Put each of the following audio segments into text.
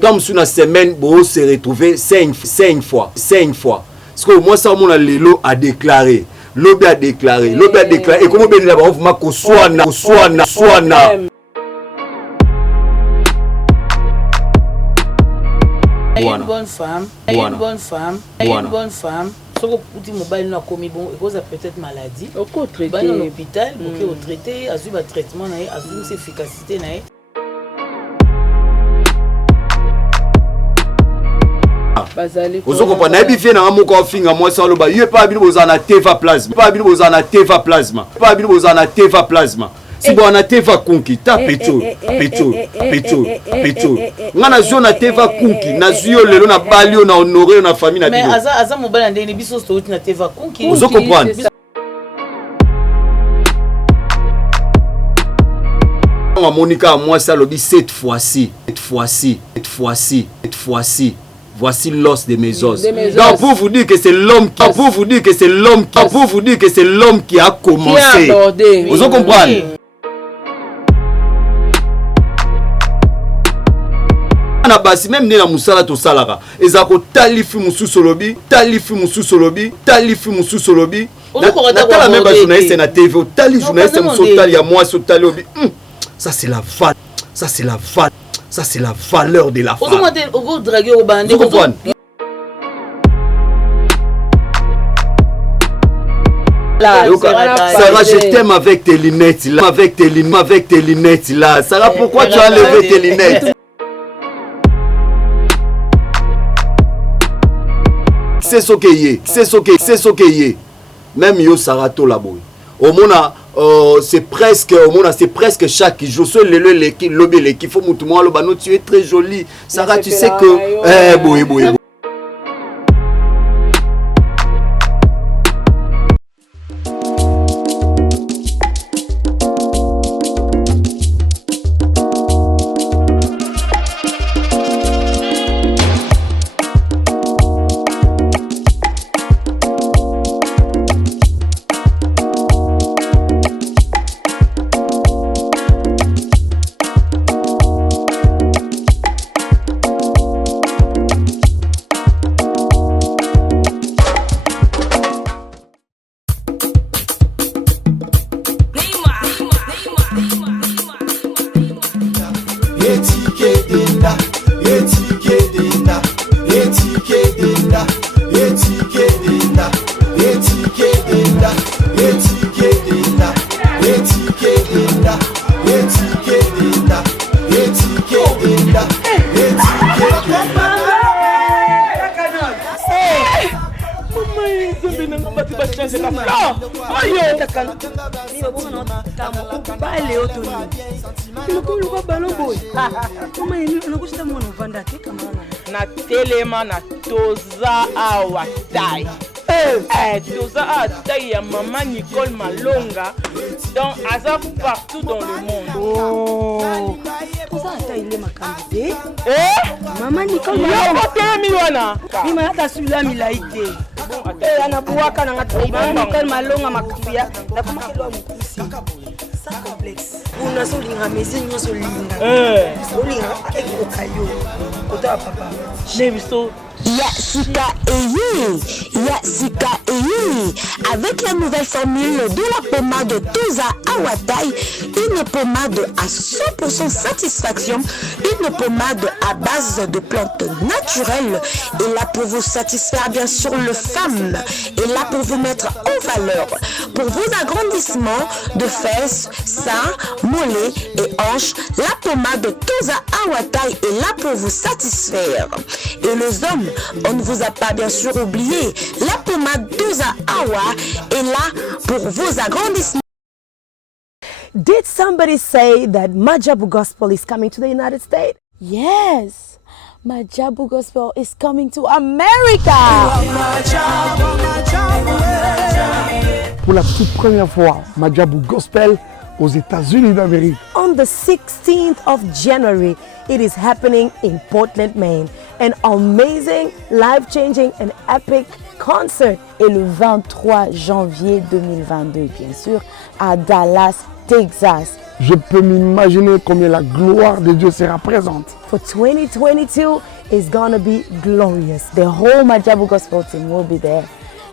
Comme sur la semaine, bon, se retrouver 5 fois. Parce que moi, ça, mon Lelo a déclaré. Lobby a déclaré. Et comment bien là-bas, on va qu'on soit. Une bonne femme, ce que petit mobile n'a commis bon, cause peut-être maladie. Au traité à l'hôpital, au traité, à suivre traitement, à suivre ses efficacité. Vous comprenez bien na mon confinga moi ça le ba il pas bien bozana teva plasma si bon na teva kunki ta peto ngana zo na teva kunki na zio lelo na balio na honorer na famille na bino mais aza mobile ndeni biso sto na teva kunki vous comprenez Monica moi ça lobby cette fois-ci voici l'os de mes os. Donc pour vous dire que c'est l'homme qui a commencé. Vous comprenez? Na basi même na musala to salara ezako talifi mususu lobi na la même journaliste na TV tali journaliste mususu tali ya moi so tali lobi ça c'est la valeur de la femme. Vous comprenez? Sarah, je t'aime avec tes lunettes là. Sarah, pourquoi tu as enlevé tes lunettes? C'est ce qu'il y est. Même yo Sarah to la boy. Au mona c'est presque chaque jour le faut mutumo lo bano tu es très jolie. Sarah tu sais que boy. Na telema na toza awatai. Toza awatai ya maman Nicole Malonga. Donc aza partout dans le monde. Oh. Toza awatai ile makambide. Maman Nicole Malonga. Milwana. Ni malata sula milaite. Anabuaka na ngatai. Maman Nicole Malonga makambia. Na kuma kelo mkusi. Sans complexe. Una solinga mezi nyo solinga. Solinga ekokayo. Kota papa. Neviso. Yasika Eye, avec la nouvelle formule de la pommade Toza Awatai, une pommade à 100% satisfaction, une pommade à base de plantes naturelles, et là pour vous satisfaire bien sûr le femme, et là pour vous mettre en valeur, pour vos agrandissements de fesses, seins, mollets et hanches, la pommade Toza Awatai est là pour vous satisfaire. Et les hommes, on ne vous a pas bien sûr oublié, la pommade Toza Awa est là pour vos agrandissements. Did somebody say that Majabu Gospel is coming to the United States? Yes, Majabu Gospel is coming to America. Pour la toute première fois, Majabu Gospel aux États-Unis d'Amérique. On the 16th of January, it is happening in Portland, Maine. An amazing, life-changing and epic concert. Et le 23 janvier 2022, bien sûr, à Dallas, Texas. Je peux m'imaginer combien la gloire de Dieu sera présente. For 2022 is gonna be glorious. The whole Majabu Gospel team will be there.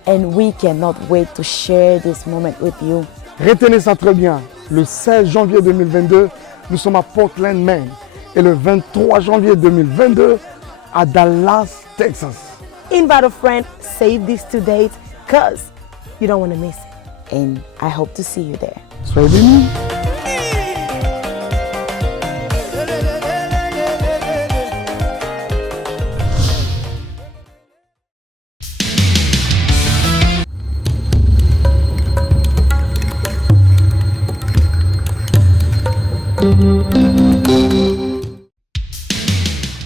And we cannot wait to share this moment with you. Retenez ça très bien. Le 16 janvier 2022, nous sommes à Portland, Maine. Et le 23 janvier 2022, à Dallas, Texas. Invite a friend, save these 2 dates, cause you don't want to miss it. And I hope to see you there. Soyez bénis.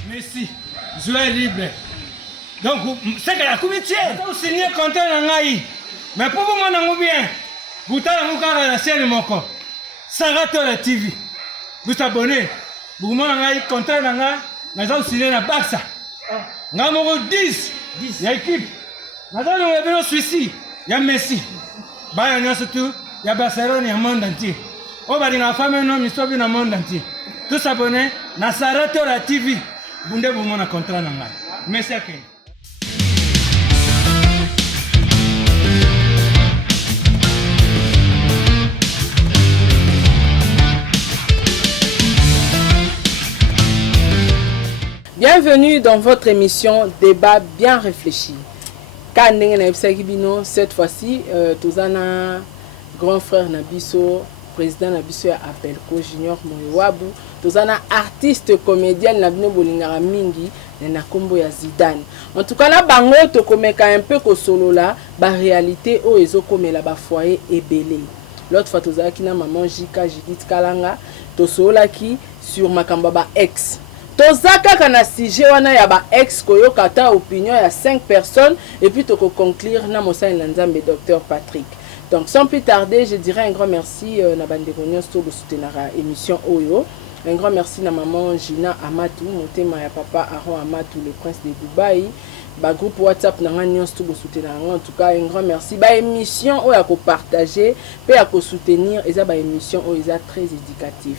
Merci, je suis libre. Donc, c'est que la comité, vous signez contrat dans l'AI. Mais pour vous, moi, bien, vous avez la scène mon corps. Sarato la TV. Vous abonnez. Vous m'avez contrat dans l'AI. Nous avons signé la Barça. Nous avons 10. Il y a équipe. Nous avons un Suisse. Il y a Messi. Il y a surtout. Il y a Barcelone, il y a le monde entier. Oh, bah, il y a une femme et un homme, ils sont dans le monde entier. Tous abonnés. Na Sarato la TV. Vous avez un contrat dans l'AI. Merci à vous. Bienvenue dans votre émission Débat bien réfléchi. Cette fois-ci, nous avons grand frère Nabiso, président Nabiso Apelko Junior Moyowabu, nous avons artiste comédien Nabino Bolingara Mingi, Nakombo ya Zidane. En tout cas, là, bango to komeka un peu ko solo là, ba réalité o ezo komela ba foyer et belé. L'autre fois, nous avons na maman Jika Judith Kalanga, to solo qui sur makamba ba ex. Tozaka kana sujet wana ya ba ex koyo kata opinion ya 5 personnes et puis to conclure na mosa nzambe Dr Patrick. Donc sans plus tarder, je dirais un grand merci na bande konyo sto bo soutenir émission Oyo. Un grand merci na maman Gina Amatou, motema ya papa Aaron Amatou, le prince de Dubaï. Ba groupe WhatsApp na nganyo sto bo soutenir. En tout cas, un grand merci. Ba émission o ya ko partager, pe ya ko soutenir, eza ba émission o eza très éducatif.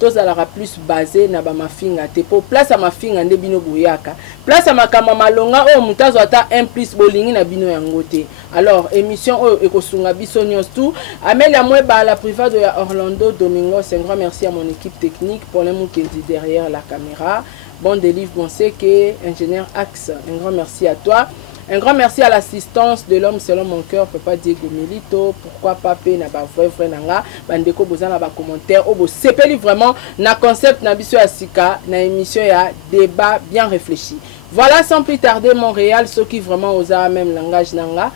Tous alara plus basé na ba mafinga te po place à mafinga nde bino boyaka place à makama malonga o mutazo ata 1 plus bolingi na bino yango te. Alors émission o ekosunga biso nyos tout Amelia Mweba la private de Orlando Domingos. Un grand merci à mon équipe technique pour les mots qui est derrière la caméra. Bon délivre bon c'est que ingénieur Axe, un grand merci à toi. Un grand merci à l'assistance de l'homme selon mon cœur, Papa Diego Milito. Pourquoi pas na ba vrai nanga bandeko bozana ba commentaire obo sepeli vraiment na concept na biso ya sika na émission ya débat bien réfléchi. Voilà sans plus tarder Montréal ceux qui vraiment osa même langage nanga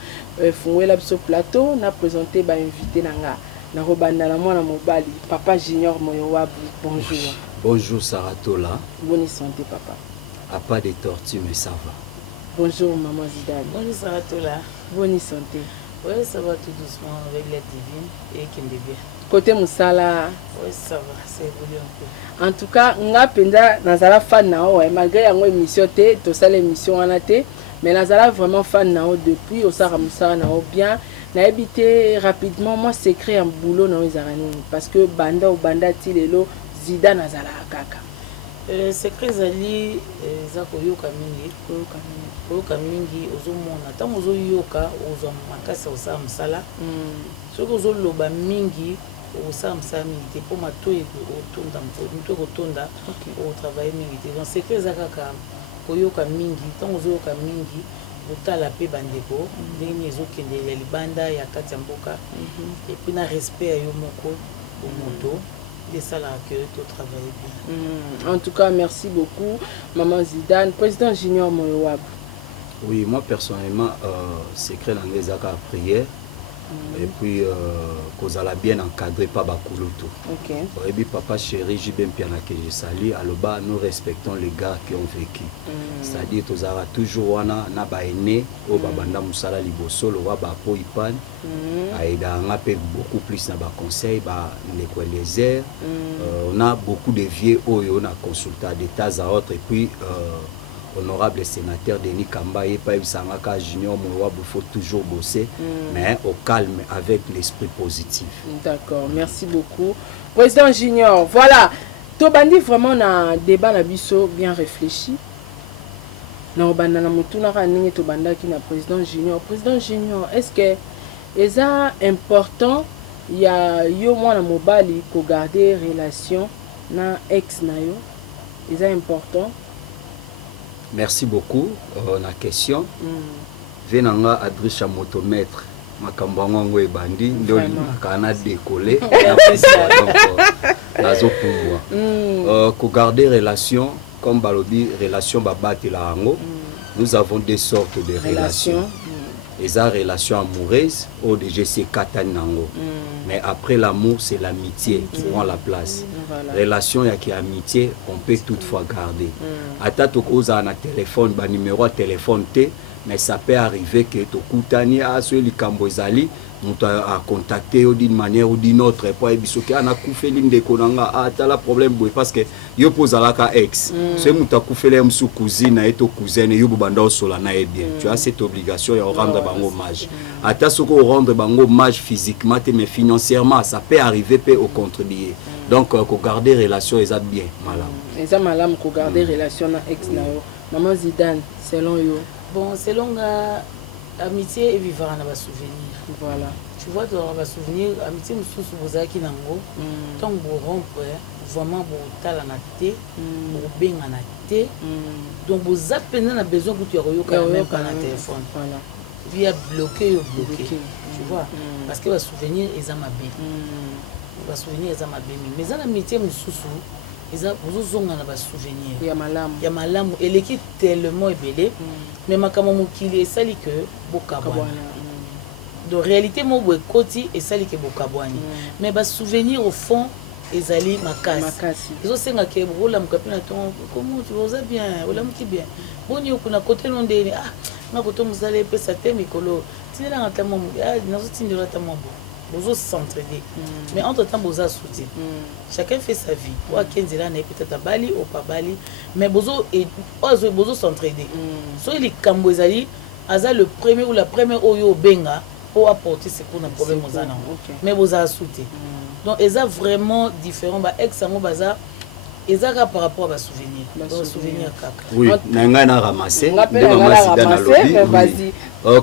fungwela biso plateau na présenter ba invité nanga na robanda na mwana mobali Papa Junior Moyowabu. Bonjour. Bonjour Saratola. Bonne santé papa. À pas de tortue mais ça va. Bonjour maman Zidane. Bonjour Saratola. Bonne santé. Oui, ça va tout doucement avec l'aide divine et qui me bien. Côté Moussala. Oui, ça va, c'est évolué un peu. En tout cas, nga penda nazala fan nao malgré yango émission té, to sala émission wana té, mais nazala vraiment fan nao depuis au sara Moussala nao bien. Na habité rapidement moi secret un boulot nao ezarani parce que banda ou banda ti lelo Zidane nazala kaka. Secret zali za koyoka mingi ozomona ntango ozoyoka ozwa makasi osala mosala soki ozoloba mingi osala mosala mingi te mpo matoi ekotonda otravaille mingi te. Donc secret eza kaka koyoka mingi ntango ozoyoka mingi otala mpe bandeko ndenge nini ezokende ya libanda ya kati ya mboka epuis na respect ya yo moko omoto. Et ça là que tu travailles bien. En tout cas, merci beaucoup, Maman Zidane. Président Junior Moyowabu. Oui, moi personnellement, secret dans les actes à prière. Et puis, qu'on a bien encadré par Bakouloutou. Ok. Et puis, papa chéri, j'ai bien piana que je salue. Alors, bah, nous respectons les gars qui ont vécu. C'est-à-dire, tu as toujours wana na ba aîné, au babanda musala liboso, le wa ba po ipan. Aïda, on a beaucoup plus na ba conseil, ba les airs. On a beaucoup de vieux, on a consulté de temps à autre. Et puis, honorable sénateur Denis Kamba et pas Sangaka Junior Mouawab, il faut toujours bosser, mais au calme avec l'esprit positif. D'accord, merci beaucoup. Président Junior, voilà, Tobandi vraiment un débat na biso bien réfléchi. Na banda na mutuna ka ningi Tobanda qui na président Junior. Président Junior, est-ce que c'est important il y a yo mwana mobali ko garder relation na ex na yo? C'est important. Merci beaucoup. La question. Venanga Adrisha Motomètre. Makambango ngwe bandi ndio kana décoller. Nazo pouvoir. Ko garder relation comme balobi relation babate la rango. Nous avons des sortes de relations. Les relations amoureuses au DGC Katanango. Mais après l'amour, c'est l'amitié qui prend la place. Relation y a qui amitié, on peut toutefois garder. Atako oza na téléphone, ba numéro à téléphone T, mais ça peut arriver que to kutani a sur les Kambozali, on a contacté d'une manière ou d'une autre pour bisoke ana kufeli ndeko nanga atala problème boy parce que yo posa ka ex c'est muta kufeli msu cousine et to cousine yo banda osola na bien tu as cette obligation de rendre bango hommage ata soko rendre bango hommage physiquement mais financièrement ça peut arriver peut au contrebier donc ko garder relation eza bien malam eza malam ko garder relation na ex na yo maman Zidane selon yo bon selon amitié et vivre na ba souvenir. Voilà. Tu vois, dans les souvenirs, amitié, nous sommes qui nango. Tant que vous rompez, vraiment, vous talez en athée, vous bien en athée. Donc, vous avez besoin que tu aies quand même un téléphone. Voilà. Via bloqué ou bloqué. Tu vois, parce que les souvenirs, ils ont ma bien. Les souvenirs, ils ont ma bien. Mais dans l'amitié, nous sommes. Vous avez des souvenirs. Il y a malam. Il y a malam. Et l'équipe tellement ébélée. Mais ma camarade qui est sali que Bokabouane. De réalité, moi, je suis et sali que Bokabouane. Mais les souvenirs, au fond, ils allaient ma casse. Ils ont dit que comment tu vas bien, bien. Bon, il y a un côté non de ah, côté vous allez payer ça thème écolo. Tu n'es pas tellement ah, nous sommes tellement bon. Vous s'entraider. Mais entre-temps, vous avez soutien. Chacun fait sa vie. Ou à 15 ans, peut-être à Bali ou pas Bali. Mais vous s'entraider. Soit les Kambozali, Aza le premier ou la première Oyo Benga pour apporter ce qu'on a problème aux années. Mais vous avez soutien. Donc, ils ont vraiment différent. Ex-Sango Baza. Et ça par rapport à souvenirs. Souvenirs oui, nanga na ramasser. De maman Zidane na lobby.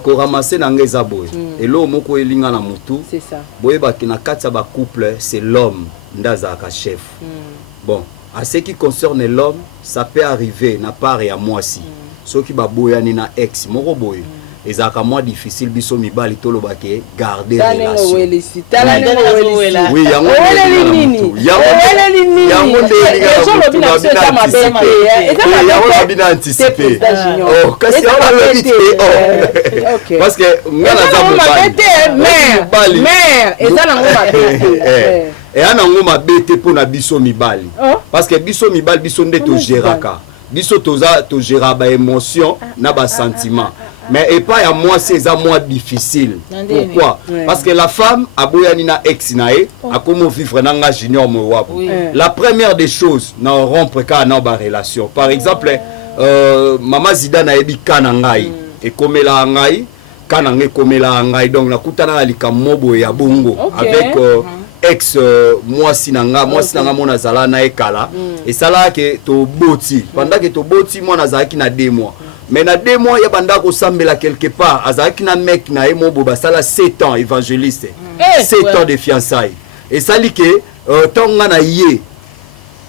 Ko ramasser nanga ezaboy. Et lo moko elinga na mutu. C'est ça. Boye ba kina katsa ba couple, c'est l'homme ndaza ka chef. Bon, à ce qui concerne l'homme, ça peut arriver na part et à moi aussi. Ceux qui ba boya ni na ex moko boy. Et ça a moins difficile biso mibali tolo bake garder relation. Oui, yango anticiper. Oh, kasi on a le parce que mère et ça nango et ana ngoma bete pour na biso mibali parce que biso mibali biso ndeto géraka. Biso toza to gérer ba émotion na ba sentiment. Mais et pas à moi c'est ça moins difficile. Pourquoi? Parce que la femme a boyani na ex nae a comment vivre nanga junior Mouawab. La première des choses na rompre ka na ba relation. Par exemple maman Zidane a ebi kana ngai et komela ngai kana ngai komela ngai donc na kutana lika mobo ya bongo avec ex moi sinanga mona zala na ekala et ça là que to boti pendant que to boti moi na zaki na 2 mois. Mais na 2 mois, il y a banda ko sambela quelque part. Azaki na mec na emo boba sala 7 ans évangéliste. 7 ans de fiançailles. Et ça li que tonga na yé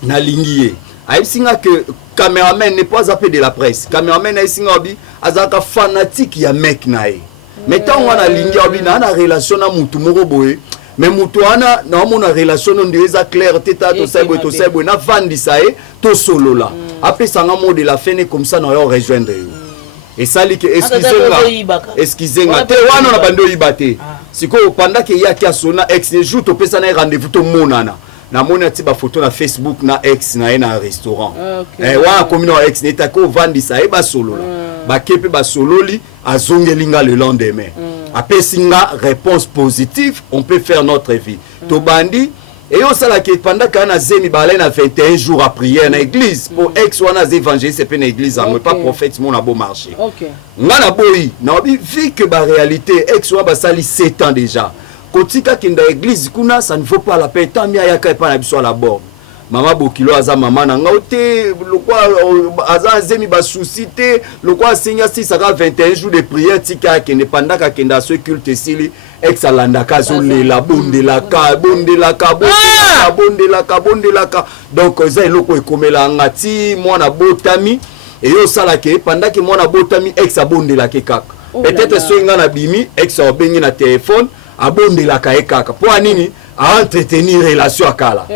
na lingié. Aïe singa que caméraman n'est pas appelé de la presse. Caméraman aïe singa obi azaka fanatique ya mec na yé. Mais tonga na lingi obi na relation na mutu moko boye. Mais mutu ana na mona relation on dirait clair teta to sebo na vandi sae to solo là. Après ça un mot de la fin comme ça nous rejoindre. Et ça li que excusez-moi te wana na bando ibate. Siko pendant que ya kia sona ex ne joue to pesa na rendez-vous to monana. Na mona ti ba photo na Facebook na ex na un restaurant. Wa comme no ex ne ta ko vandi sae ba solo là. Ba kepe ba solo li azongelinga le lendemain. Après singa réponse positive, on peut faire notre vie. To bandi et on sala que pendant qu'on a zemi balé na 21 jours à prière na église pour ex wana évangéliste c'est pas une église mais pas prophète mon a beau marché ngana boyi na bi vu que ba réalité ex wa ba sali 7 ans déjà kotika kinda église kuna ça ne vaut pas la peine tant mieux yaka pas na biso à la borne mama bokilo aza mama na ngaute lokwa aza zemi ba souci te lokwa senya si saka 21 jours de prière tika kende pendaka kenda ce culte sili ex alandaka zolela bondelaka donc ça eloko ekomela ngati mwana botami et yo sala ke pendaki mwana botami ex abondelaka kaka peut-être so ngana bimi ex obengi na téléphone abondelaka kaka po anini à entretenir relation à Kala.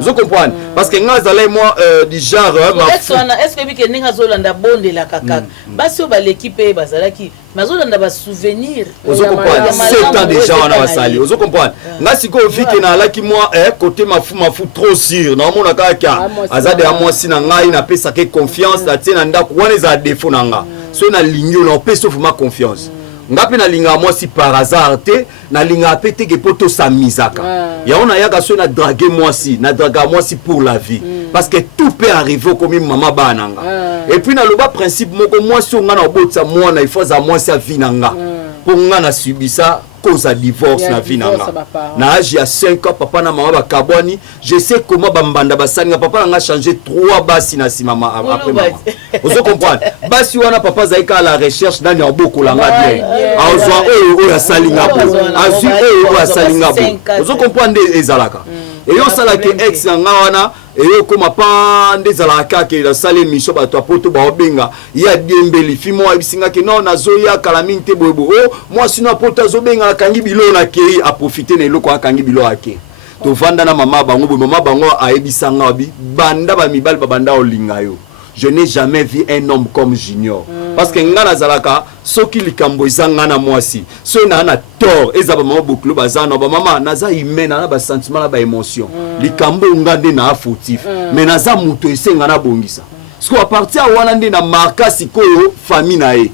Vous comprenez? Parce que nous allons moi du genre est-ce que vous avez Zolanda bonde la kaka basi ba l'équipe bazalaki mazolanda ba souvenir vous comprenez 7 ans déjà on a sali vous comprenez nga siko viki na laki moi côté mafu trop sûr na mona kaka azade ya moi sina ngai na pesa ke confiance na tina ndako wana za défaut nanga so na linyo na pesa vraiment confiance ngapi na linga moi si par hasard te na linga pété que poto sa misaka ya on a yaka so na draguer moi si na draga moi si pour la vie parce que tout peut arriver comme maman bananga et puis na le bas principe moko moi si on a obotsa moi na il faut za moi sa vie nanga pour ngana subisa cause à divorce na vie nanga na âge ya 5 ans papa na maman ba kabwani je sais comment bambanda basanga papa nga changer 3 basi na si maman après maman vous comprenez basi wana papa zaika à la recherche dans yamboko la bien azwa ya salinga po azu ya salinga po vous comprenez ezalaka et yo sala ke ex nga wana et yo koma pa ndezalaka ke la sale mission ba to poto ba obenga ya diembeli fimo abisinga ke non nazoya kalaminte bobo moi sinon poto azobenga kangi bilo na ke a profiter na eloko akangi bilo ake to vanda na mama bango aebisanga bi banda ba mibal babanda olinga yo. Je n'ai jamais vu un homme comme Junior. Parce que ngana zalaka soki likambo izanga na mwasi. So na na tort ezaba mama boklo bazana ba mama naza imena na ba sentiment na ba émotion. Likambo ngande na fautif. Mais naza muto esenga na bongisa. Parce qu'à partir wana ndi na marka sikoyo famille na e.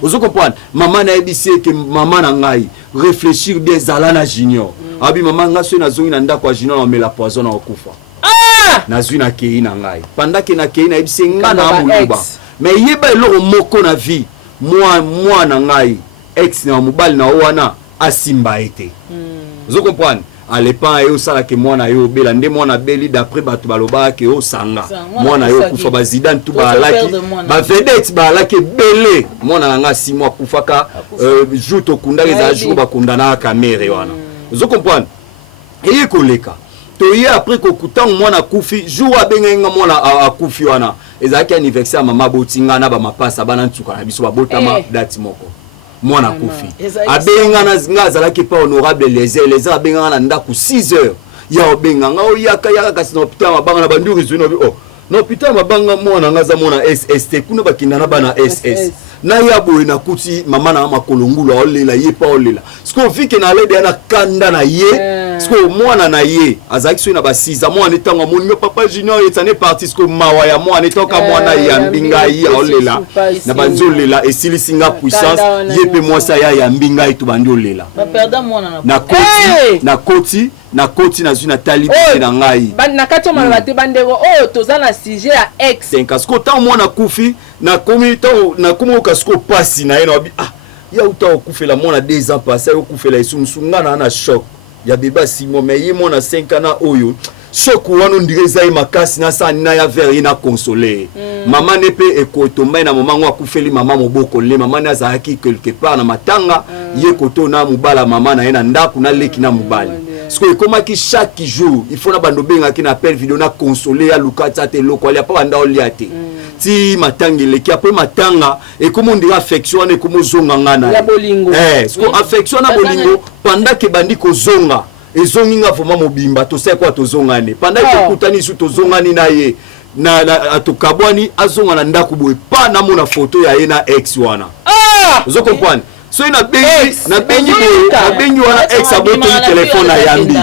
Vous comprenez? Maman na ebisi que maman na ngai réfléchir bien zala na Junior. Abi maman nga so na zongi na ndako Junior na la poison na okufa. Nazwi na kei na ngai pendant que na kei na ebise nga na muluba mais yeba eloko moko na vie moi na ngai ex na mobali na wana asimba ete vous comprenez alepa yo sala ke moi na yo bela nde moi na beli d'après batu baloba ke o sanga moi na yo kufa ba Zidane tout ba laki ba vedette ba laki belé moi na nga 6 mois kufaka jour to kundaka za jour ba kundana kamere wana vous comprenez et koleka toye après ko kutango mwana kufi jour abenga mwana akufi wana ezaki anniversaire mama botinga na ba mapasa bana ntuka na biso babotama date moko mwana kufi abenga na ngazala ki pas honorable les abenga na ndaku 6 heures ya obenga nga oyaka kasi na hôpital mabanga na banduri zino no hôpital mabanga mwana ngaza mwana SST kuna bakinda na bana SS na ya boye na kuti mama na makolongula olela ye pa olela sko vike na lede na kanda na ye sko mwana na ye azaki so na ba 6 ans mwana etango moni papa Junior etane parti sko mawa ya mwana etoka mwana ya mbinga ye olela na banzolela esili singa puissance ye pe mwasa ya mbinga etu bandolela ba perda mwana na koti na zuna talibi na ngai na kati mala te bandego toza na sujet ya ex 5 ans ko ta mwana kufi na komito na komo kasko pasi na eno abi ya uta okufela mwana 2 ans passé okufela isunsunga na choc ya beba 6 mois mais ye mwana 5 ans na oyo choc wano ndireza ye makasi na sa na ya vers ina consoler mama nepe ekotomba na mama ngwa kufeli mama moboko le mama na zaki quelque part na matanga ye koto na mubala mama na ena ndaku na leki na mubali parce que comment qui chaque jour il faut na bando benga ki na appel vidéo na consoler ya lukata te loko ya pa banda oliate ti matanga leki après matanga et comment on dirait affection et comment zonga ngana ya bolingo parce que affection na bolingo pendant que bandi ko zonga ezonginga vraiment mobimba to sait quoi to zongane pendant que kutani su to zongani na ye na atokabwani azonga na ndaku boye pa na mona photo ya ye na ex wana vous comprenez so na bengi wana ex aboto téléphone na yambi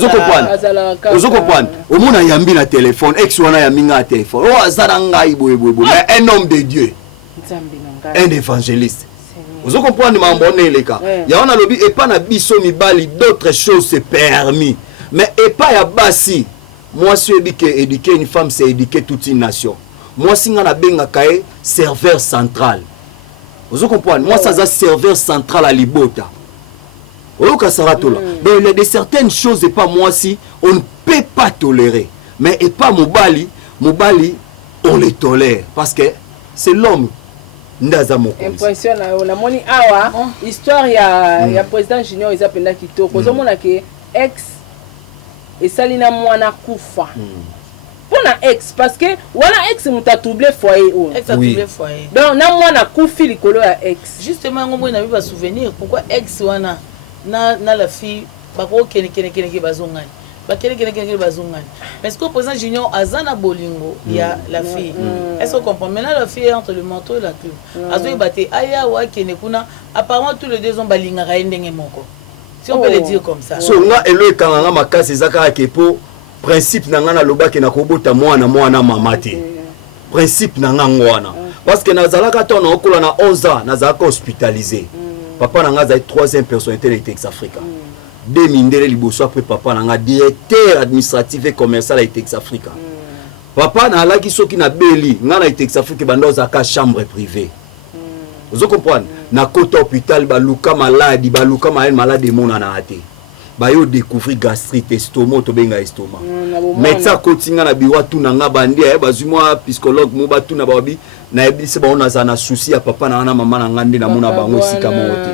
vous comprenez au mona yambi na téléphone ex wana yaminga téléphone azara ngai boye mais un homme de Dieu un évangéliste vous comprenez mambo neleka ya wana lobi et pas na biso mibali d'autres choses c'est permis mais et pas ya basi moi si éduquer une femme c'est éduquer toute une nation moi si ngana benga kae serveur central vous comprenez moi ça c'est serveur central à libota donc il y a de certaines choses et pas moi si on ne peut pas tolérer mais et pas mobali on les tolère parce que c'est l'homme ndaza moko impressionnant la moni awa histoire ya président junior ils appellent kitoko ozomona ke ex et salina mwana kufa pour na ex parce que wana ex muta troublé foyer ex a troublé foyer donc na mwana kufi likolo ya ex justement ngombo na biba souvenir pourquoi ex wana na la fille bako kene bazongani bakene bazongani parce que le président junior azana bolingo ya la fille est-ce qu'on comprend maintenant la fille est entre le manteau et la queue azo ibate aya wa kene kuna apparemment tous les deux ont balinga ra ndenge moko si on peut le dire comme ça so nga elo ekanga makasi ezaka kepo principe na nga na lobaki na kobota mwana mama te principe na nga ngwana parce que nazalaka to na okola na 11 ans nazalaka hospitalisé papa na nga za 3e personnalité de Tex Africa Demindele liboso après papa na nga directeur administratif et commercial à Tex Africa papa na alaki soki na beli nga na Tex Africa bando za ka chambre privée vous comprenez na côté hôpital baluka maladi baluka malade mona na ate bayo découvrir gastrite estomac to benga estomac médecin kotinga na biwa tuna nga bandi ya bazumwa psychologue mo batuna babi na ebisi ba ona za na souci ya papa na mama na ngande na mona bango sika mote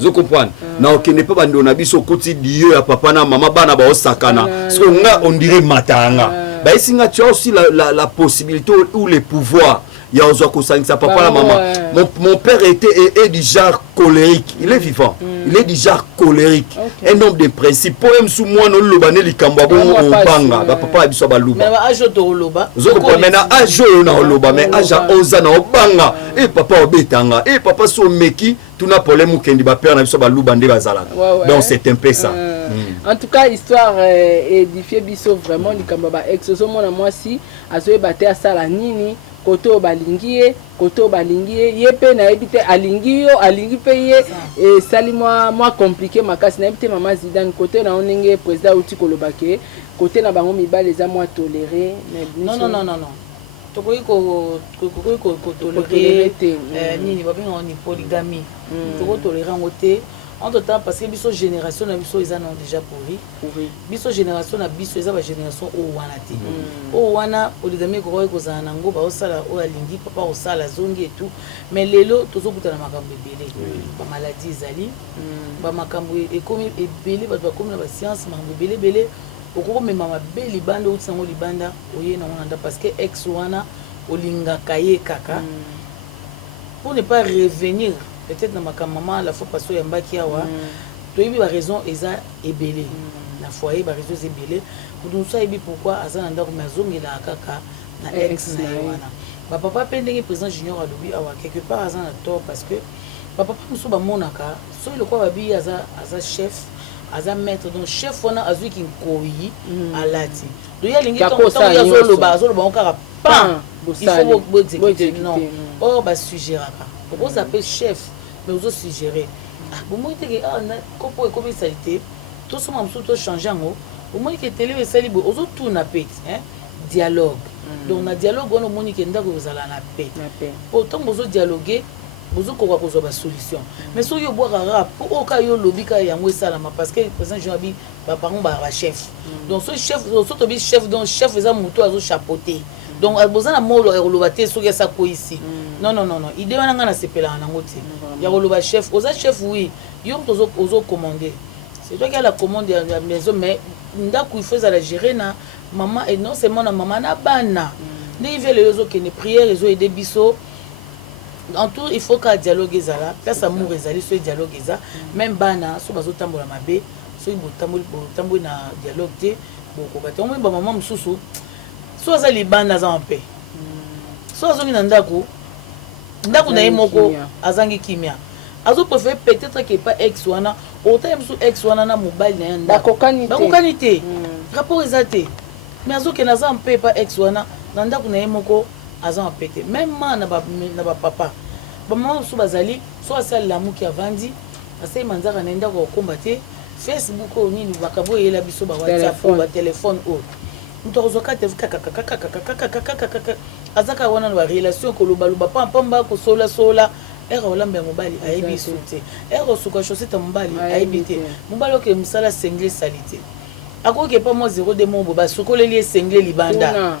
vous comprenez na okende pa bandi na biso koti dio ya papa na mama bana ba osakana so nga on dirait matanga ba isinga tu as aussi la possibilité ou les pouvoirs il y a un papa la maman mon père est du genre colérique il est vivant il est du genre colérique un homme de principe poème sous moi non lobane likamba bon banga papa biso ba luba mais ajo to loba zo ko mena ajo na loba mais aja oza na obanga et papa obetanga et papa so meki tuna problème kendi ba père na biso ba luba nde bazala donc c'est un peu ça en tout cas histoire édifié biso vraiment likamba ba exoso mona moi si azo ebate asala nini koto balingie ye pe na ebite alingi pe ye et sali moi compliqué makasi na ebite mama Zidane kote na onenge président uti kolobake kote na bango mibale za moi toléré non tokoki ko tolérer nini babenga ni polygamie toko tolérer ngote en tout temps parce que biso génération na biso ils ont déjà pourri biso génération na biso eza ba génération o wana te o wana polygamie ko ko za nango ba osala o alingi papa osala zongi et tout mais lelo tozo kutana makambo ebele ba maladie ezali ba makambo ekomi ebele ba komi na ba science makambo ebele okoko mema mabe libanda utsango libanda oye na wana parce que ex wana olinga kaye kaka pour ne pas revenir peut-être na makamama la fois parce ya mbaki awa toyebi ba raison eza ebele na foyer ba raison ebele pour nous ça ebi pourquoi azana ndako mazongela kaka na ex na wana ba papa pendenge président junior alobi awa quelque part azana tort parce que ba papa muso ba monaka so le quoi babi aza chef aza maître donc chef wana azui ki nkoyi alati do ya lingi to ya zoloba okara pan il faut exécuter non oh ba suggéraka pourquoi ça s'appelle chef mais vous aussi suggérer bon moi que na kopo e comme salité tout ce monde tout changer ngo au moins que télé et sali bo ozo tout na paix dialogue donc na dialogue on moni que ndako kozala na paix pourtant bozo dialoguer bozo ko ko ba solution mais so yo boire rap pour au cas yo lobika ya ngwe sala ma parce que président Joabi ba parents ba chef donc ce chef so to bi chef donc chef eza muto azo chapeauter donc boza na molo ya lobate so ya sako ici non idée wana nga na sepela na ngoti ya loba chef oza chef oui yo ozo commander c'est toi qui a la commande de la maison mais ndako il faut la gérer na maman et non seulement na maman na bana ni veut les autres qui ne prière les autres aider biso en tout il faut qu'un dialogue ezala place amour ezali so dialogue eza même bana so bazo tambola mabe so tambola na dialogue te boko bata on ba maman mususu so za libanda za en paix so azongi na ndako na yemoko azangi kimia azo préfère peut-être que pas ex wana autant musu ex wana na mobile na yanda bakokani te rapport ezate mais azo ke na za en paix pas ex wana na ndako na yemoko azo en paix même na ba papa ba maman so bazali so asala lamuki avandi asai manzaka na ndako ko combattre Facebook o nini bakabo yela biso ba WhatsApp o ba téléphone o ntozoka te azaka wana ba relation ko loba pamba ko sola ero olamba mobali ayebi soute ero suka chaussette mobali ayebi te mobali oke musala sengle salité akoke pa mo 0 de mo ba sukoleli sengle libanda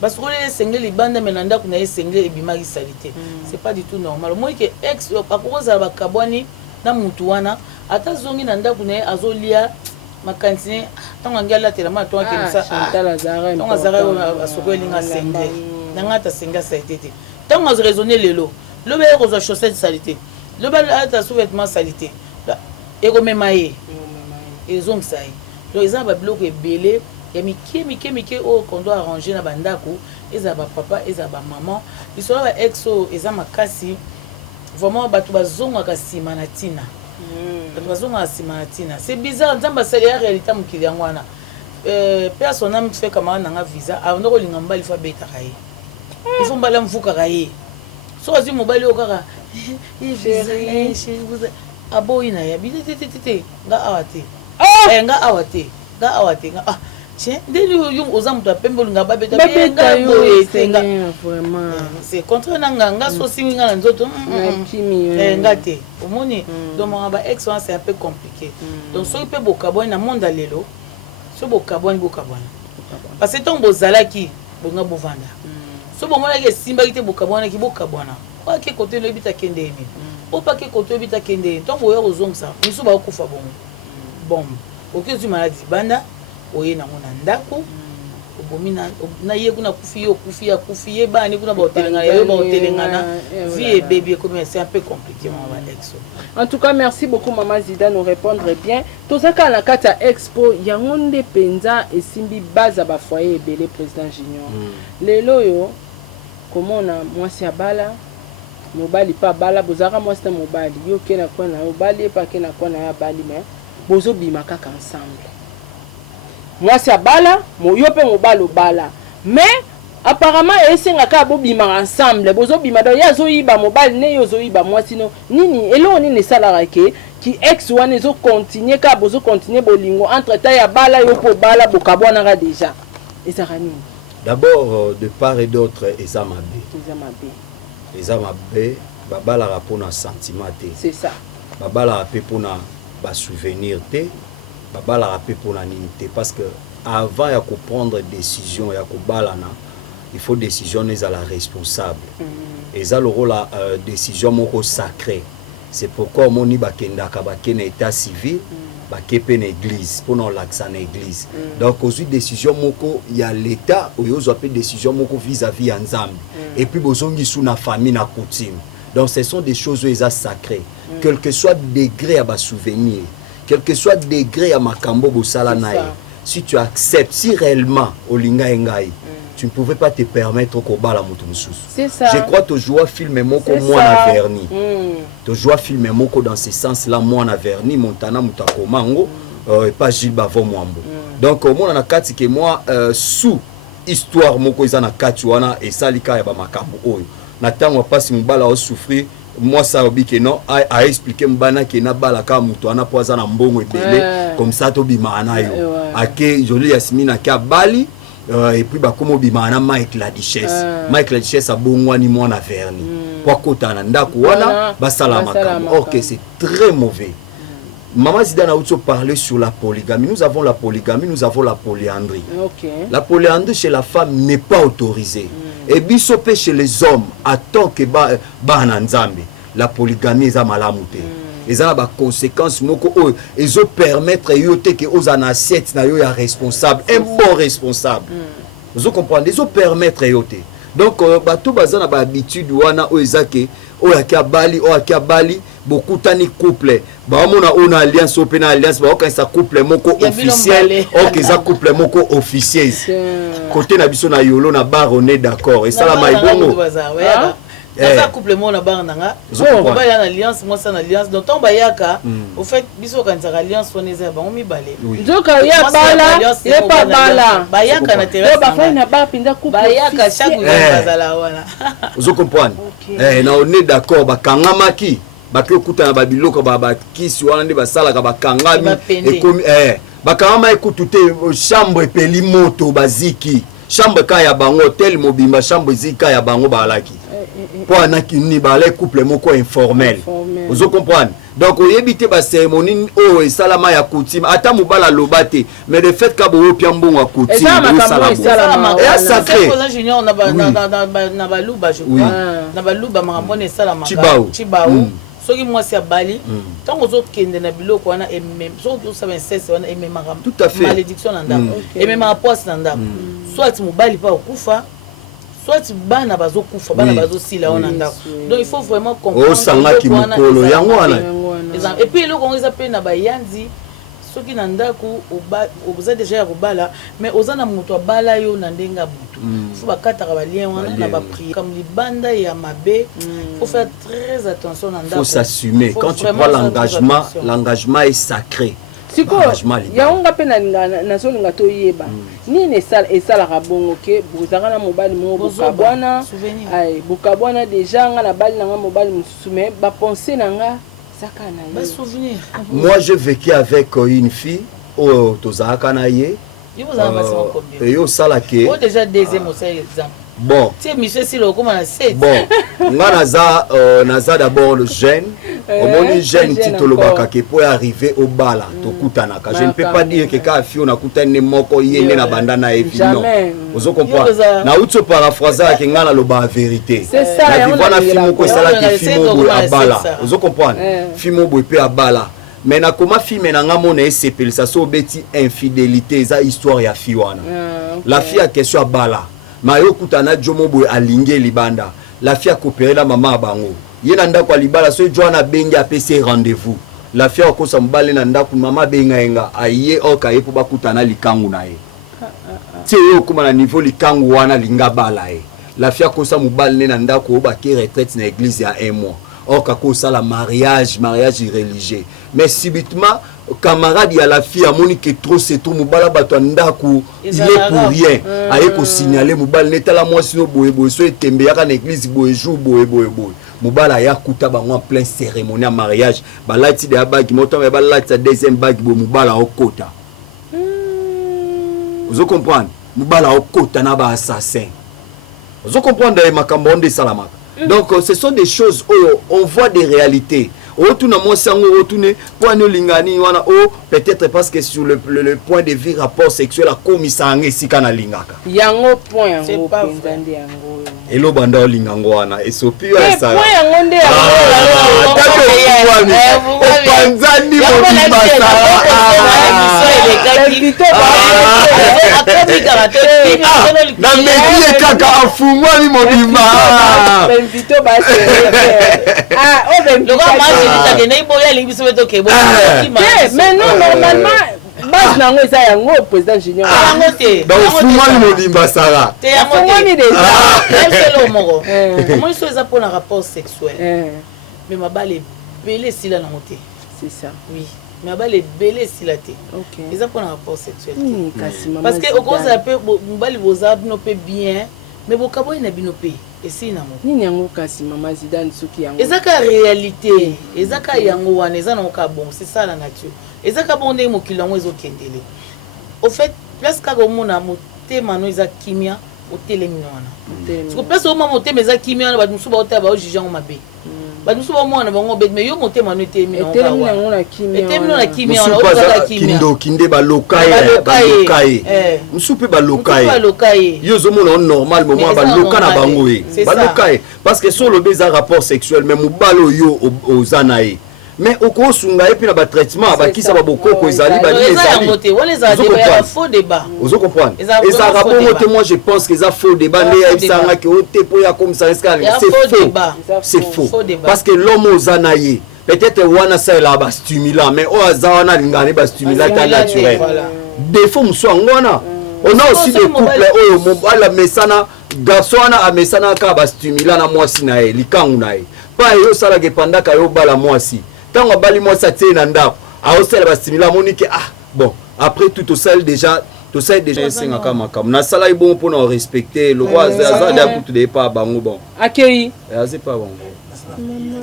basukoleli sengle libanda menanda kuna sengle ebimaki salité c'est pas du tout normal moi que ex akoza ba kabwani na mutu wana ata zongi na ndako na ye azolia makantine ntango angala telema to akemisa ntango azara asoko elinga sengle nanga ata senga salité te ntango azo raisonner lelo lobe ekozwa chaussette salité lobe ata sous-vêtement salité ekomema ye ezongisa ye donc eza babiloko ebele ya mike oyo kondo arranger na bandako eza bapapa eza bamama lisolo ba exo eza makasi vraiment bato bazongaka nsima na ntina bato bazongaka nsima na ntina c'est bizarre nzambe asali ya réalité mokili yango wana pe a son âme fait kamara nanga visa avanda kolinga mobali fo abetaka ye ifo mbali amvukaka ye so azwi mobali oyo kaka aboyi na ye bitete nga awa te nga awa te tiens ndeni yo oza mutu apembe olinga babeta boye tenga c'est contraire nga so siminga na nzoto nga te omoni donc mon ba ex c'est un peu compliqué donc soki pe bokabwani na monde lelo so bokabwani parce que tant bozalaki bonga bovanda so bomona ke simbaki te bokabwana ki bokabwana kwa ke kote le bita kende emi o pa ke kote bita kende tant boya ozongsa miso ba okufa bon okezwi maladie banda oye na ngona ndako obomina na ye kuna kufi bani kuna ba hotelengana vie bébé comme c'est un peu compliqué maman Exo. En tout cas merci beaucoup maman Zida nous répondre bien tozaka na kata expo yangonde penza esimbi baza ba foyer ebele président Junior lelo yo comment na mwasi abala mobali pa bala bozaka mwasi ta mobali yo kena kwa na mobali pa kena kwa na ya bali mais bozo bima kaka ensemble mwasi abala yo pe mobali obala mais apparemment esengaka bobima ensemble bozo bima do yazo yiba mobali ne yozo yiba mwasi no nini elo nini salara ke ki ex wana ezo continuer ka bozo continuer bolingo entre temps ya bala yo po bala bokabwana ka déjà ezaka nini d'abord de part et d'autre ezamabe babala rapona sentiment te c'est ça babala rapé pona ba souvenir te babala rapé pona nini te parce que avant ya prendre décision ya kobalana il faut décision à la responsable et ça le rôle la décision moko sacré c'est pourquoi moni bakenda ka bakena état civil bakepe na église pour non l'accent na église donc aux décision moko il y a l'état ou yo appelle décision moko vis-à-vis nzambe et puis bozongi sous na famille na coutume donc ce sont des choses sacrées quel que soit degré à bas souvenir quel que soit degré à makambo bosala nae si tu acceptes si réellement olinga engai tu ne pouvais pas te permettre ko bala mutu mususu. C'est ça. Je crois que tu joues film moko moi na verni. Tu joues film moko dans ce sens là moi na verni Montana Mutakomango et pas Gilles Bavo Mwambo. Donc au moins na kati que moi sous histoire moko eza na kati wana et salika ya ba makambo oyo. Na tango pasi mbala o souffrir moi ça obi que non a expliquer mbana que na bala ka mutu ana poza na mbongo ebele comme ça to bima na yo. Ake joli Yasmina ka bali et puis bah comme bimana Mike la Duchesse a bongwani moi na verni pour kotana ndako wana basala makambo OK c'est très mauvais. Maman Zida na auto parler sur la polygamie. Nous avons la polygamie, nous avons la polyandrie. La polyandrie chez la femme n'est pas autorisée. Et bisopé chez les hommes attend que ba nzambe. La polygamie est malamu te. Ils ont des conséquences ils ont permettre que aux assiette na yo ya responsable un bon responsable vous comprenez ils ont permettre yote donc bato bazana ba habitude wana oezake oyakia bali beaucoup tani couple ba mona ona alliance open alliance ba okanisa couple moko officiel OK ça couple moko officiel côté na biso na yolo na bar on est d'accord et ça la maibongo ça couple mon na bar nanga on va y en alliance moi ça en alliance donc on bayaka au fait biso kan ça alliance on est ba on mi balé nzoka ya bala ya pas bala bayaka na terrasse ba fa na bar pinda couple bayaka chaque jour bazala wana vous comprenez na on est d'accord ba kangamaki baki okutana babiloko bakisi wana nde basalaka bakangami Bapende. ekomi bakangama ekutu te chambre epeli moto baziki chambre ka ya bango hotel mobimba chambre ezika ya bango balaki po anakini bala couple moko informel ozo comprendre donc oyebi te bacérémonie oyo esalama ya coutume ata mobala loba te mais de fait ka boyopia mbongo ya coutume ya sacré junior na baluba je crois na baluba makambo na esalamaka Chibao soki mwasi ya bali ntango ozokende na biloko wana soki osala inceste wana ememaka malédiction na ndako ememaka poise na ndako soit mobali mpa okufa soit bana bazokufa bana bazosila wana ndako donc il faut vraiment comprendre osangaki mokolo yango wana et puis eloko yango eza mpe na bayanzi soki na ndako oza deja ya kobala mais oza na moto abala yo na ndenge ya butu fo bakataka balien wana na bapriere comme libanda ya mabe faut faire très attention na ndako faut s'assumer quand tu prends l'engagement est sacré siko yango nga mpe nazolinga toyeba nini esalaka bongo ke bozalaka na mobali moko bokabwana deja nga na bali na nga mobali mosusu me bapense na nga zaka na souvenir. Moi j'ai vécu avec une fille au tozalaka na ye yo salake déjà deuxième exemple. Bon. Tu monsieur si le comment c'est. Bon. Nga naza d'abord le jeune. Omoni jeune titolo bakake pour arriver au bala to kutanaka. Je ne peux pas dire que ka fio na kutane moko yene na bandana evi non. Vous comprenez? Na uto paraphraser que nga na loba vérité. C'est ça. Na vivana fimo ko sala ki fimo bo abala. Vous comprenez? Fimo bo pe abala. Mais na koma fille menanga mona esepeli ça so beti infidélité za histoire ya fille wana. La fille a question abala. Mayo kutana jomo boy alinge libanda la fille a coopéré la maman bango yena ndako libala so joana bengi apese rendez-vous la fille akosa mbale na ndako mama benga enga aye okaye po bakutana likangu na ye tiyo kuma na niveau likangu wana linga bala ye la fille akosa mobale na ndako ba ki retraite na église ya 1 mois oka kosa la mariage religieux mais subitement camarade ya la fille a moni que trop c'est tout mobala bato ndako il est pour rien aye ko signaler mobala netala moi sino boye so etembe ya na église boye jour boye mobala ya kuta bango en plein cérémonie à mariage balati de bagi moto me balati deuxième bagi bo mobala okota vous comprenez mobala okota na ba assassin vous comprenez makambo onde salamaka donc ce sont des choses où on voit des réalités. Peut-être parce que sur le point de vue rapport sexuel, à comme ça yango point et le banda lingango wana et so puis ça mais non normalement base nango eza yango président junior donc fumani modimba sara te yango te même c'est le moko moi so eza pour un rapport sexuel mais mabale belé sila nango te c'est ça oui mais mabale belé sila te OK eza pour un rapport sexuel parce que au cause peu mobali boza bino pe bien mais bokabo ina bino pe esi nango nini yango kasi mama Zidane soki yango ezaka réalité ezaka yango wana eza nango ka bon c'est ça la nature ezaka bon ndenge mokili yango ezokendele au fait place kaka omona motema no eza kimia otelemi wana parce que place omona motema eza kimia wana bato mosusu baotala baojuge yango mabe bato mosusu baomona bango bete mais yo motema no etelemi nango na kimia wana ozaka kimia kinde balokaye mosusu mpe balokaye yo ozomona o normal moment baloka na bango ye balokaye parce que so lobe eza rapport sexuel mais mobali oyo oza na ye mais okosunga epi na ba traitement bakisa ba bokoko ezali ba faux débat vous comprenez ezaka bongo te moi je pense que ça faux débat ne ya isanga ke ote po ya comme ça c'est faux parce que l'homme ozanaye peut-être wana ça la ba stimulant mais o azawana lingane ba stimulant naturel défaut mso ngona on a aussi des couples oyo mobala mesana garçon na amesana ka ba stimulant na mwasi na ye likangu na ye pa yo sala ke pandaka yo bala mwasi tant bali moi ça tient ndako a aussi la stimulant monique bon après tout ça déjà singa kama na sala bon pour nous respecter le roi zaza da tout de pas bango bon accueilli c'est pas bon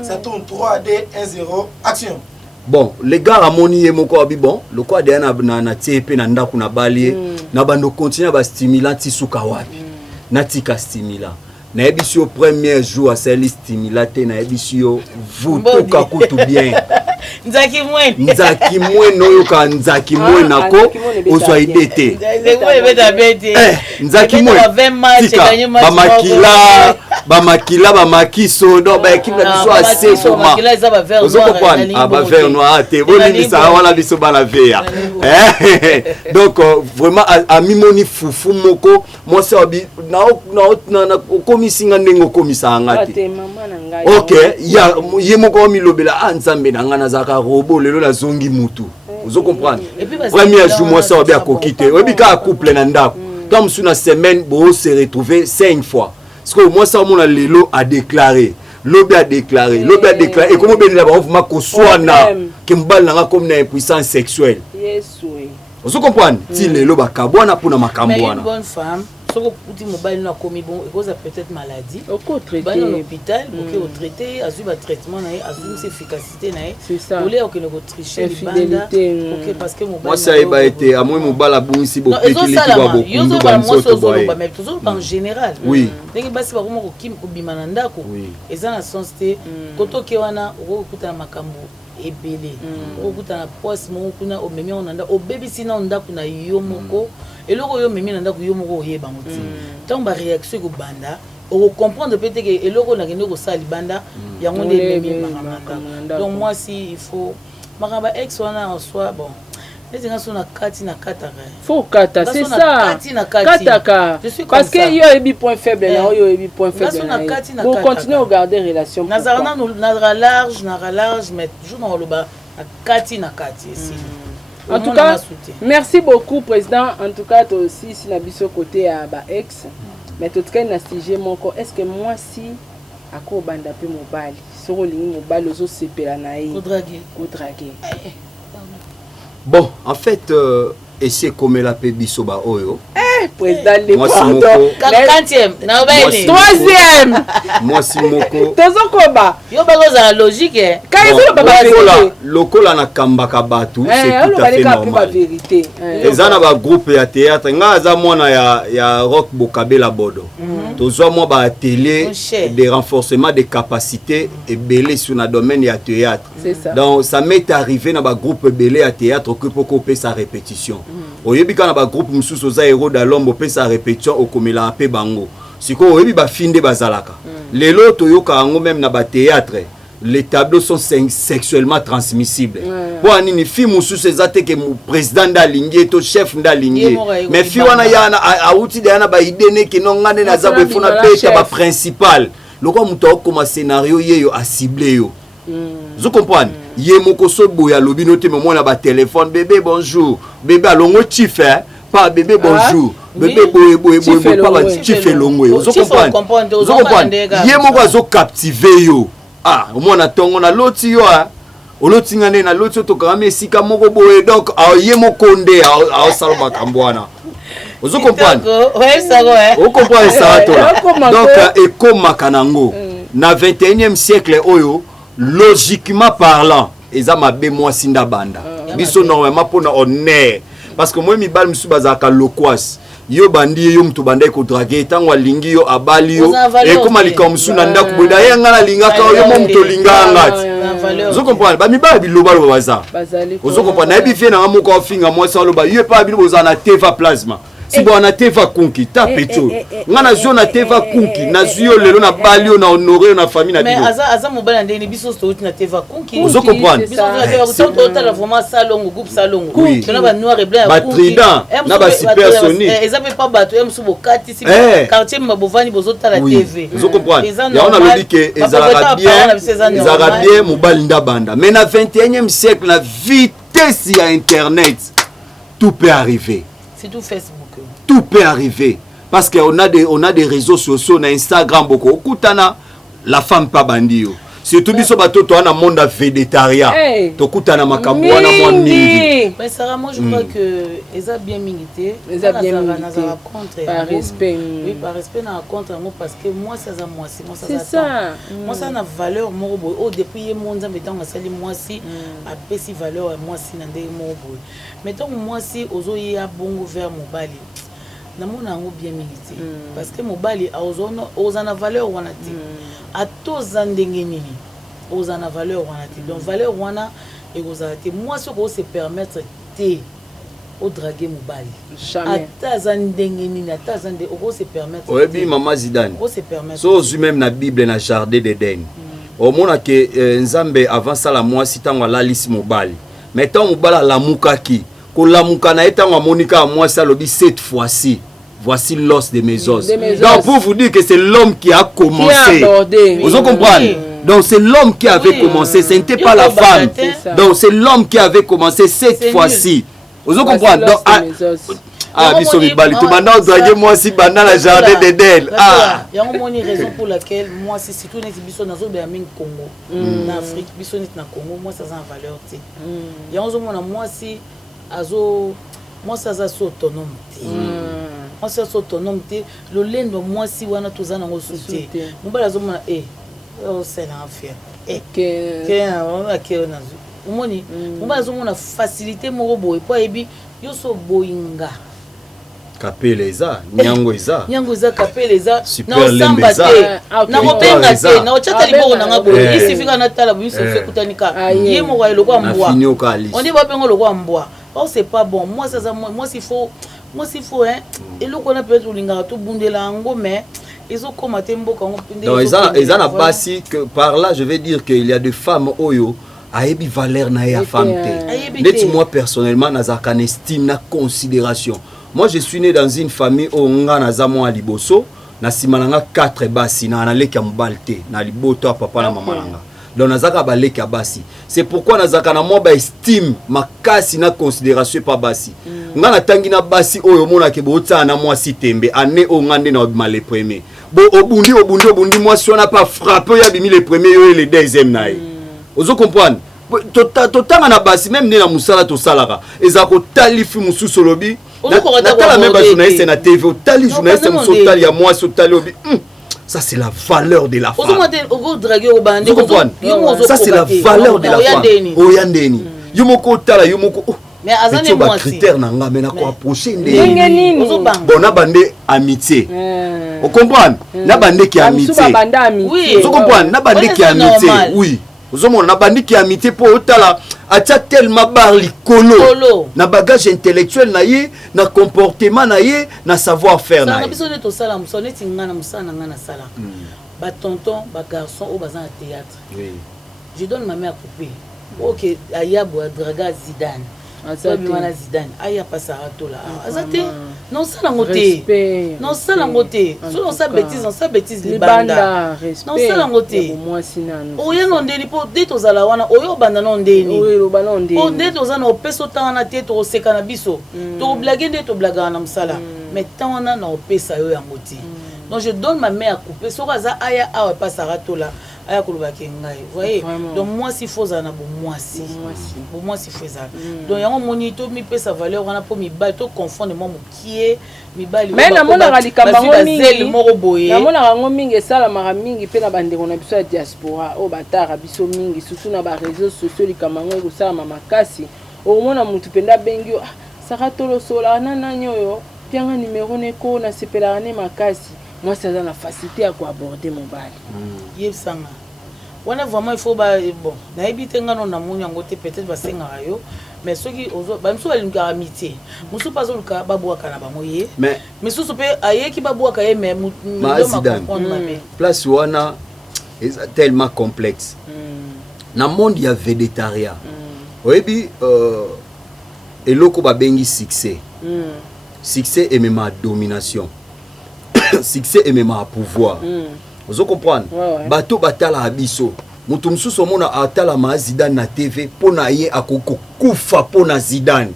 Ça tourne 3, 2, 1, 0, action. Bon, les gars à moni moko abi bon, le quoi de na TP na ndaku na bali na bando continuer ba stimulant tisuka wapi. Na tika stimulant. Na ebisio premier jour à celle stimulaté na ebisio vous tout ka kutu bien. Nzaki mwen oyo ka nzaki mwen nako ozwa idete. Nzaki mwen ba makiso do ba équipe na biso assez format. Ozoko prendre ba vert noir te boni bisa wana biso ba la veya. Donc vraiment a mimoni fufu moko moi ça obi na komisinga ndengo komisa ngati. OK, ya yemoko milobela nzambe na ngana zaka robot lelo la zongi mutu. Vous comprenez? Premier jour moi ça bien kokité. Obi ka couple na ndako. Comme sur une semaine bo se retrouver 5 fois. Parce que moi ça mon lelo a déclaré. L'obi a déclaré et comment ben là on ko soana que mbal na comme na impuissance sexuelle. Yes oui. Vous comprenez? Ti lelo ba kabwana pour na makambwana. Une bonne femme soko kuti mobile na komi bon et cause peut-être maladie au traité dans l'hôpital OK au traité azu ba traitement na azu efficacité na c'est ça au lieu que ne tricher infidélité OK parce que mobile moi ça ba été à moi mobile bungisi bo petili ki ba bokundu ba nsoto boy mais toujours en général oui ndenge basi ba ko kim ko bimana ndako eza na sens te koto ke wana okuta makambo ebele okuta na poste mo kuna o memi on nda o baby sina ndako na yo moko eloko yo memi na ndako yo moko oyeba moti tant ba réaction ko banda o comprendre peut-être que eloko na kende ko sali banda yango nde memi makamba donc moi si il faut makamba ex wana en soi bon les gens sont na kati na kataka faut kata c'est ça kataka parce que yo ebi point faible na yo ebi point faible na pour continuer à garder relation nazarana na large mais toujours dans le bas kati na kati ici. En tout cas, merci beaucoup président. En tout cas, toi aussi si na biso côté à ba ex, mais tout cas na sujet moko. Est-ce que moi si ako banda pe mobile, soro lingi mobile ozo sepela na ye. Kodraguer. Bon, en fait et c'est comme la pe biso ba oyo. Président le moi pardon. 40e, na obele. 3e. Moi si moko. Tozo koba. Yo bagoza logique eh. Kaizo ba vérité. Lokola na kambaka batu, c'est tout à fait normal. Ezana ba groupe ya théâtre, nga za mwana ya rock Bokabela Bodo. Tozo mo ba télé des renforcements des capacités et belé sur na domaine ya théâtre. Donc ça m'est arrivé na ba groupe belé à théâtre que poko pe sa répétition. Oyebika na ba groupe mususu za héros d'alombo pe sa répétition okomela pe bango. Siko oyebi ba finde bazalaka. Lelo toyoka ngo même na ba théâtre. Les tableaux sont sexuellement transmissibles. Pour ni film mususu ezate ke président ndalingi to chef ndalingi. Mais fi wana yana auti yana ba idene ke no ngane na zabwe fona peta ba principal. Loko muto okoma scénario yeyo a ciblé yo. Vous comprenez? Yé moko so boya lobi noté mais moi na ba téléphone bébé bonjour. Bébé alongo chief hein. Pas bébé bonjour. Bébé boye pas ba chief elongo. Vous comprenez? Vous comprenez? Yé moko azo captiver yo. Ah, moi na tongo na loti yo ah. Oloti ngane na loti to kama sika moko boye donc yé moko ndé a salba kambwana. Vous comprenez? Ouais ça ouais. Vous comprenez ça toi. Donc ekoma nango na 21e siècle oyo logiquement parlant eza mabe moi sinda banda. Biso normalement pour na honneur parce que moi mi bal musu bazaka lokwas. Yo bandi yo mtu bandai ko draguer tango alingi yo abali yo et comme alikamsu na ndako boda yanga na lingaka yo mo mtu linganga ngati. Vous comprenez? Ba mi ba biloba lo baza. Vous comprenez? Na bi fie na moko ofinga moi ça lo ba yo pa biloba za na teva plasma. Si bon na teva kunki ta peto. Ngana zo na teva kunki na zuyo lelo na bali yo na honorer na famille na biso. Mais aza mobile ndeni biso sto na teva kunki. Vous comprenez? Biso na teva kunki total vraiment salongo groupe salongo. Tona ba noir et blanc ba trident na ba supersonique. Eza pe pas bato em subo kati si quartier mabovani bozota la TV. Vous comprenez? Ya on a le dit que ezalaka bien mobile nda banda. Mais na 21e siècle la vitesse ya internet tout peut arriver. C'est tout Facebook. Tout peut arriver parce qu'on a des réseaux sociaux, on a Instagram beaucoup. Okutana la femme pas bandio. surtout biso batoto wana monde à végétarien tokutana makambo wana mwa mingi. Mais Sarah, moi je crois que eza bien mingité, eza bien mingité par respect. Oui, par respect na contre moi parce que moi ça za moi moi ça. C'est ça. Moi ça na valeur mo boy. Oh depuis mon nzambe tant sali moi si a pesi valeur moi si na ndenge mo boy. Mais tant moi si ozo ya bongo vers mobali. Na mona ngo bien mingité parce que mobali ozana valeur wana ti. A tous ndenge nini. Ozana valeur wana ti. Donc valeur wana et ozate moi ce qu'on se permettre te au draguer mobali jamais atazandengeni atazande on se permettre ouais bi maman Zidane on se permettre so zu même na Bible na jardin d'Éden au mona que nzambe avant ça la moi si tango la liste mobali mais tant mobala la mukaki ko la mukana etango monika moi ça lobi cette fois-ci voici l'os de mes os. Donc pour vous dire que c'est l'homme qui a commencé. Vous comprenez? Donc c'est l'homme qui avait commencé, ce n'était pas la femme. Donc c'est l'homme qui avait commencé cette fois-ci. Vous comprenez? Donc biso bibali tout maintenant draguer moi si banda la jardin d'Éden. Il y a une raison pour laquelle moi si tout net biso nazo be aming Congo. Na Afrique biso net na Congo moi ça a valeur té. Il y a moi si azo moi ça a autonome. Moi ça autonome le lendo moi si wana tozana ngo souté. Mbala zo mona oh c'est l'enfer. On a que na zo. Umoni mbala zo mona facilité mo boy po ebi yo so boinga. Kapeleza, Nyangoeza. Nyangoeza kapeleza, na sambate. Na kopenga te, na ochata liboko na ngabo. Isi fika na tala biso fe kutanika. Ye mo wa lokwa mbwa. On dit ba pengo lokwa mbwa. Oh c'est pas bon. Moi ça moi s'il faut hein. Et lokwa na peut-être linga to bundela ngo mais ils ont commenté mboka ngo pinde. Donc ils na basi que par là je vais dire qu'il y a des femmes oyo ayebi valeur na ya femme te. Net moi personnellement nazaka estime na considération. Moi je suis né dans une famille où nga nazamo a liboso na simananga 4 basi na analeki ya mbalte na liboto papa na mama nanga. Donc nazaka baleki ya basi. C'est pourquoi nazaka na mo ba estime makasi na considération pa basi. Nga na tangi na basi oyo mona ke bota na moi si tembe ane o ngande na obima le premier. Bo obundi moi si on n'a pas frappé ya bimi le premier yo le deuxième naï. Ozo comprendre? Totanga na basi même ne na musala to salaka. Ezako talifi mususu lobi. La même journaliste na TV, tali journaliste musotali ya moi sotali obi. Ça c'est la valeur de la femme. Ça c'est la valeur de la femme. Oyandeni. Yomoko tala yomoko. Mais azane moi critère nanga mais na ko approcher ndeni. Bon na bande amitié. On comprend? Na bande ki amitié. Oui. On comprend? Na bande ki amitié. Oui. Ozomona na bandi ki amitié po otala atia tellement bar likolo na bagage intellectuel na ye na comportement na ye na savoir faire na ye. Ça biso ne to sala musone tingana musana ngana sala. Ba tonton ba garçon au bazan théâtre. Oui. Je donne ma mère à couper. OK, ayabo draga Zidane. Zidane aya pasara to là azate non ça la moté non ça la moté so ça bêtise les banda non ça la moté oyo non ndeni po de to zala wana oyo banda non ndeni oyo banda ndeni o de to zana opeso tana te to seka na biso to blague de to blaga na msala mais tana na opesa yo ya moti donc je donne ma main à couper so kaza aya awa pasara to là aya kolobaki ngai voyez donc moi si faut za na bo moi si faut ça donc yango moni to mi pesa valeur wana po mi ba to confondre moi mokie mi ba mais na mona kalikamba mingi moko boye na mona rango mingi sala mara mingi pe na bandeko na biso ya diaspora o batara biso mingi surtout na ba réseaux sociaux likamba ngo ko sala makasi o mona mutu penda bengi saka tolo sola nana nyoyo pianga numéro neko na sepela ne makasi. Moi, c'est dans la facilité à quoi aborder mon bal. Yebsanga. On a vraiment il faut bon. Na ebite ngano na munya ngote peut-être ba senga yo, mais ceux qui ozo ba mso alinga amitié. Muso pas oluka babwa kana ba moye. Mais muso pe aye ki babwa ka ye mais mu ma comprendre mais. Place wana est tellement complexe. Na monde ya végétarien. Oyebi eloko ba bengi succès. Succès et même domination. Succès et même à pouvoir. Vous comprenez? Bato batala abiso. Mutu msusu omona atala ma Zidane na TV pona ye akoko kufa pona Zidane.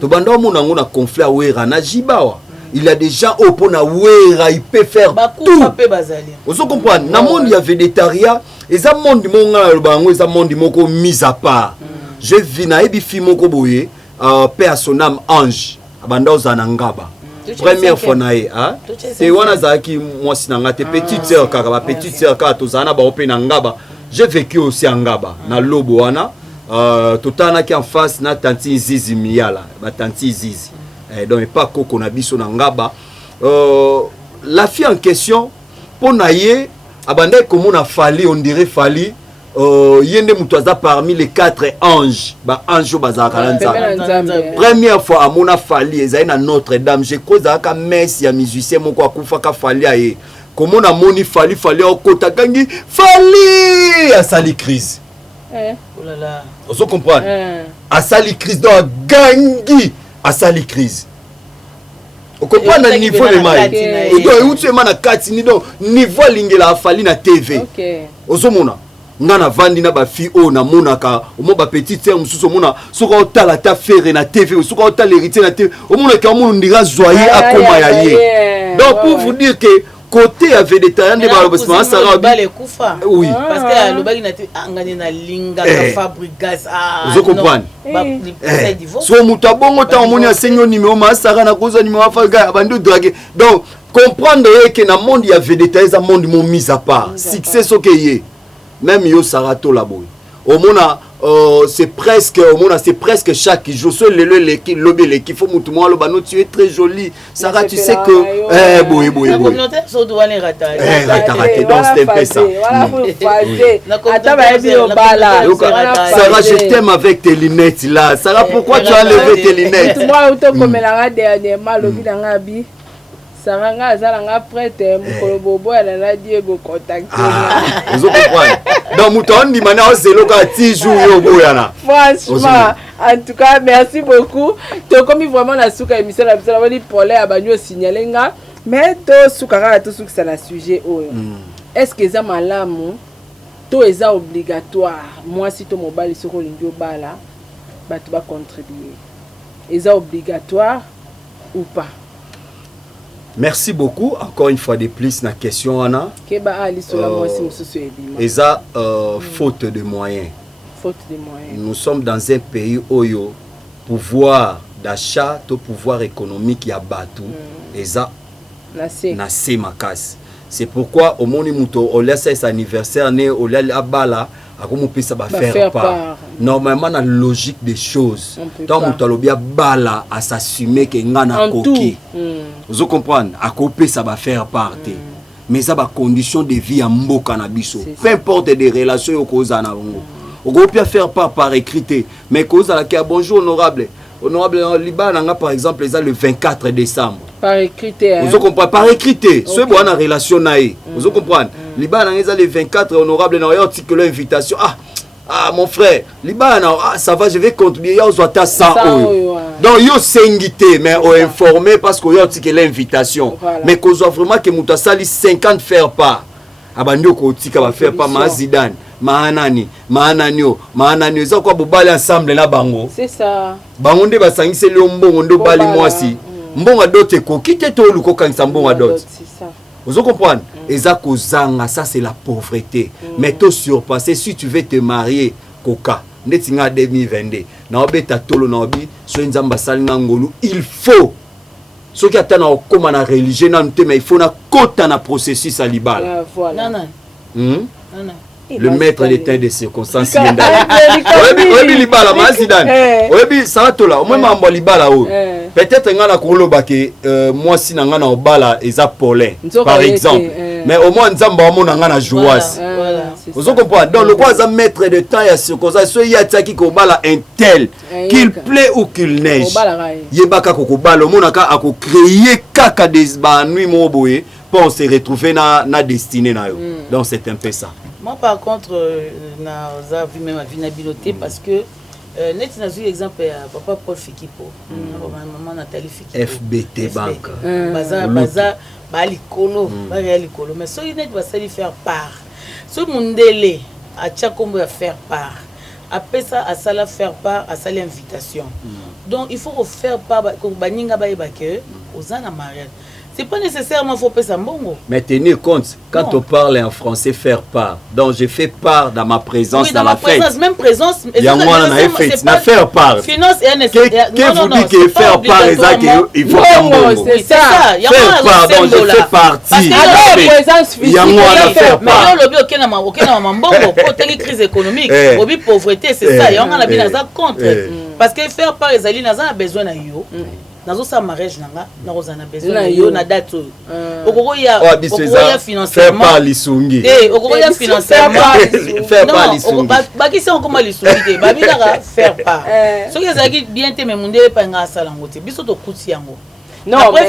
To banda omona ngona conflit wera na jibawa. Il y a des gens pona wera il peut faire tout. Vous comprenez? Na monde ya végétarien eza monde monga bango eza monde moko mis à part. Je vis na ebi fi moko boye paix à son âme Ange abanda ozana ngaba. Première fois nae hein c'est wana zaki moi sinanga te petite sœur kaka ba petite sœur kaka tozana ba ope na ngaba. J'ai vécu aussi en ngaba na lobo wana totana ki en face na tanti Zizi Miala ba tanti Zizi. Donc pas koko na biso na ngaba. La fille en question pour naie abanda comme on a fallu on dirait fallu yende mutoza parmi les 4 anges ba ange bazaka première fois amona fali ezai na Notre-Dame je crois ka messe ya musicien moko akufa ka fali aye comme on a moni fali okota kangi fali a sali crise oh là là on comprendre a sali crise donc gangi a sali crise on comprend le niveau de mai donc tu es na katini donc niveau lingela fali na TV ozomona ngana vandi na ba fi o na monaka o ba petite sœur mususu mona soko otala ta faire na TV soko otala héritier na TV o mona ka mona ndira joyer akoma ya ye donc pour vous dire que côté avait des talents de balobesma sara oui parce que le bagi na ngani na linga ka fabrigas vous comprenez so muta bongo ta moni asenyo numéro ma sara na koza numéro faga abando draguer donc comprendre que na monde il y avait des talents monde mon mis à part succès sokeye même yo sarato la boy au mona c'est presque chaque jour seul le qui faut mutu moi le bano tu es très jolie Sarah tu sais que boy la communauté so doit les rater donc c'est un peu ça Sarah je t'aime avec tes lunettes là Sarah pourquoi tu as enlevé tes lunettes moi auto comme la dernièrement le bidanga bi Saranga azalanga prête mukolo bobo elle a Diego contacter vous comprenez donc mouton dit maintenant zélo ka ti jour yo boyana franchement en tout cas merci beaucoup to comme vraiment la souka émission la biso la bali polé abanyo signaler nga mais to souka to souka ça la sujet oyo est-ce que ça malamu to eza obligatoire moi si to mobile soko lingi obala batu ba contribuer eza obligatoire ou pas? Merci beaucoup. Encore une fois de plus, la question, Anna. Eza faute de moyens. Faute de moyens. Nous sommes dans un pays où le pouvoir d'achat, le pouvoir économique, il y a battu. Eza nase makas. C'est pourquoi au monde où on laisse cet anniversaire, on laisse à bala, ça va faire part. Normalement, dans la logique des choses, tant que tu as bala à s'assumer que ngana koki. Vous comprenez? À couper, ça va faire part. Mais ça va condition de vie à mboka na biso. Peu importe des relations au cause na bongo. On peut faire part par écrit, mais cause à laquelle bonjour honorable. Honorable Liban par exemple les le 24 décembre. Par écrit. Vous comprenez? Par écrit. C'est bon en relation naïe. Vous comprenez? Liban le 24 honorable na article l'invitation. Ah mon frère, Liban ça va je vais contribuer aux ta 100 euros. Donc yo sengité mais on informé parce que yo article l'invitation. Mais qu'on soit vraiment que muta sali 50 faire part. Abando ko tika va faire pas ma Zidane. Maanani ça quoi bobali ensemble na bango c'est ça bango nde basangise le mbongo ndo bali mwasi mbongo dote ko kite to luko kanisa mbongo dote c'est ça vous comprenez eza kozanga ça c'est la pauvreté mais to surpasser si tu veux te marier koka ndetinga 2022 na obeta tolo na obi so nzamba salinga ngolu il faut ce qui attend au comme na religion na mais il faut na kota na processus à libala voilà non le maître d'état des circonstances oyebi libala masidane oyebi saratola omwe mambo libala o peut-être ngana koloba ke moi si na ngana obala eza polin par exemple mais au moins nzamba omona ngana joas vous comprenez donc le quoi ça maître d'état ya circonstance so ya tsaki ko bala un tel qu'il plaît ou qu'il neige yebaka ko bala omona ka ako créer kaka des ba nuit mo boye pour se retrouver na destinée na yo donc c'est un peu ça. Moi, par contre, j'ai vu même ma vie nabiloté parce que net n'a eu exemple papa Paul Fikipo, maman Nathalie Fikipo. FBT Bank. Baza balikolo, balikolo. Mais ce net va s'y faire part. Ce mondele a tchakombo à faire part. Après ça, à ça la faire part, à ça l'invitation. Donc il faut faire part. Comme baninga baïbake. aux ans mariage. C'est pas nécessairement faut payer ça mbongo. Mais tenez compte, quand on parle en français, faire part. Donc je fais part dans ma présence, oui, dans ma présence, fête. Même présence. Il y a moi dans la fête, na faire part. Finance et nécessaire. Qu'est-ce vous dit que faire part les actes il faut faire mbongo. C'est ça. Faire part, donc je fais partie. Alors présence physique. Il y a moi dans faire mais part. yo lobi okena mbongo pour telle crise économique, obi pauvreté, c'est ça. Yango na bina za contre. Parce que faire part les alliés na besoin na yo. Nazo sa mariage nanga na rozana besoin na yo na date okoko ya financièrement faire pas lisungi okoko ya financièrement faire pas lisungi baki se on comment lisungi ba bika faire pas so que ça qui bien te memunde pa nga sala ngote biso to kuti yango. Non, mais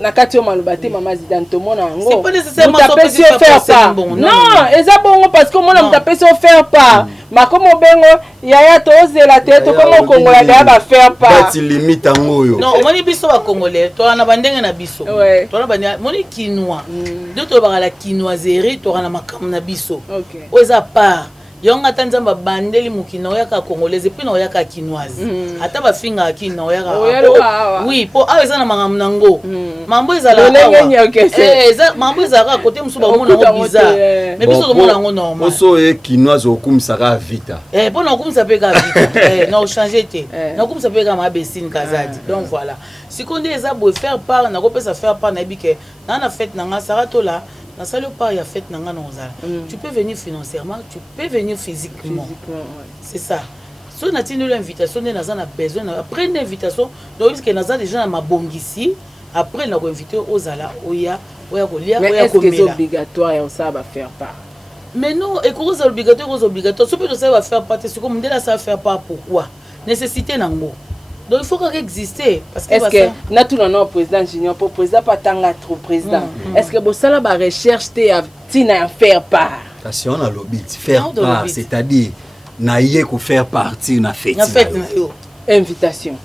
na kati yo malobate mama Zidane to mona ngo. C'est pas nécessairement faire pas. Non, eza bongo parce que mona mutapesi faire pas. Ma comme bengo yaya to zela te to comme Congolais da ba faire pas. Bati limite ngo yo. Non, moni biso ba Congolais, to na bandenge na biso. To na banya moni quinoa. De to ba la quinoiserie to na makam na biso. OK. Oza part. Yonga tanzamba bandeli mukino yaka congolaise puis na yaka quinoise ata ba finga kino yaka oui po aweza na mangam nango mambo ezala eza mambo ezala côté musuba mona ngo bizarre mais biso to mona ngo normal oso e quinoise okumisaka vita po na okumisa pe ka vita na changer te na okumisa pe ka mabesine kazadi donc voilà sikonde eza bo faire part na ko pesa faire part na bike na fête na nga sarato là. Dans ça, le part, il y a fait nanga nozala. Tu peux venir financièrement, tu peux venir physiquement. C'est ça. Si on a tenu l'invitation, on a besoin. Après l'invitation, donc que nous avons déjà ma bongisi. Après, on a invité aux ala, oya, oya, mais est-ce que c'est obligatoire et ça va faire part? Mais non, et que c'est obligatoire, c'est obligatoire. Ce que ça va faire part, c'est comme ça va faire part. Pourquoi? Nécessité nango. Donc il faut qu'il existe. Est-ce que nous avons un président junior pour président pas tant trop président? Est-ce que vous avez une recherche à faire part? Si on a lobby, faire part, c'est-à-dire naïe qu'on faire partie de la fête. Invitation.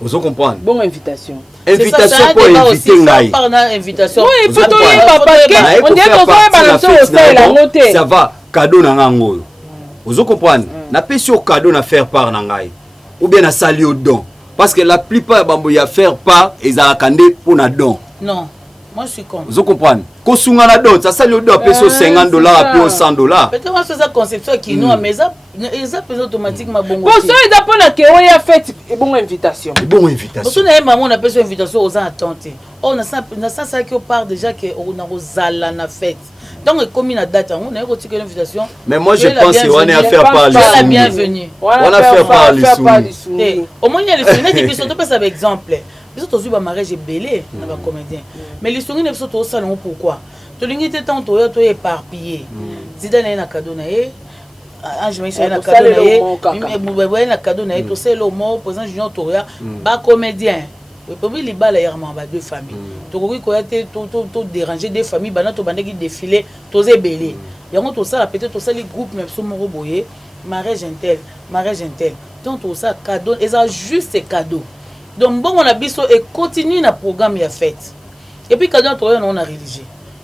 Vous comprenez? Bonne invitation. Invitation pour inviter naïe. Invitation. Oui, faut on dit que ça va, cadeau na ngolo. Vous comprenez? Na pécho cadeau na faire part na ngai. Ou bien à saluer au don. Parce que la plupart des gens faire part, ils ont attendé pour un don. Non, moi je suis contre. Vous comprenez? Quand on a un don, ça salut au don, peut être $50, puis $100. Peut-être que c'est ça conception qui nous a mais ça peut automatiquement bon. Bon, ça ils apprennent que on a fait une bonne invitation. Une bonne invitation. Parce que nous maman on a fait une invitation aux gens attendus. On a ça qui part déjà que on a aux na fête. Donc, comme il y a date, on a retiré l'invitation. Mais moi, je pense qu'on est à faire par les soumis. La bienvenue. On a fait par les soumis. Au moins, il y a les soumis qui sont tous par exemple. Ils sont tous mariage belé dans les comédiens. Mais les soumis ne sont tous au salon pourquoi? Tu l'as dit tant tu es éparpillé. Zidane a un cadeau naé. Ange Michel a un cadeau naé. Moubaoué a un cadeau naé. Tu sais le mot président Junior Toria, bas comédien. Pour lui, les balles à deux familles. Tu vois que tu déranger des familles, tu as défilé, tu as belé. Il y a tout ça, peut-être tout ça, les groupes, même si on a mariage intel, mariage intel. Donc tout ça, cadeau, et ça juste ces cadeaux. Donc bon, on a biso et continue le programme à fête. Et puis cadeau, on a religieux.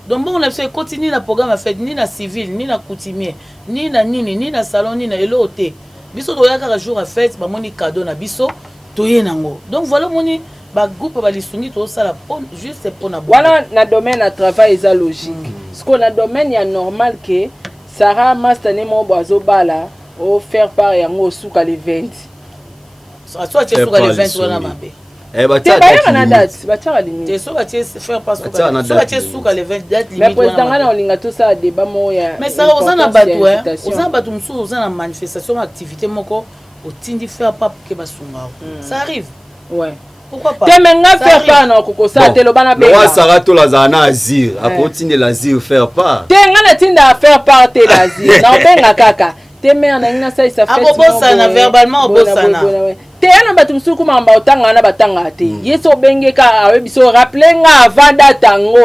Donc bon, on a biso continue le programme à fête, ni na civil, ni na coutumier, ni na nini, ni na salon, ni na elote. Biso to yaka jour à fête, ba moni cadeau na biso, to yenango. Donc voilà moni ba groupe ba lisungi to ça la juste pour na. Voilà na domaine à travail est logique. Parce qu'on a domaine il y a normal que Sarah Mastane mon boiseau bala au faire part yango souka les 20. Soit tu souka les 20 on a mabé. Eh bah tu as na date, bah tu as limite. Tu souka tu faire pas souka. Soit tu souka les 20 date limite. Mais président na olinga tout ça débat moya. Mais ça osana batou hein. Osana batou msou osana manifestation activité moko au tindi faire pas que basunga. Ça arrive. Ouais. Pourquoi pas? Temenga faire pas non koko ça te lo bana be. Moi Sarato la zana azir, a continuer l'azir faire pas. Tenga na tinda faire part te l'azir. Na benga kaka. Temenga na ngina ça ça fait. Abobosana verbalement obosana. Teyana batu msuku mamba otanga na batanga te. Yeso benge ka awe biso rappeler nga avant datango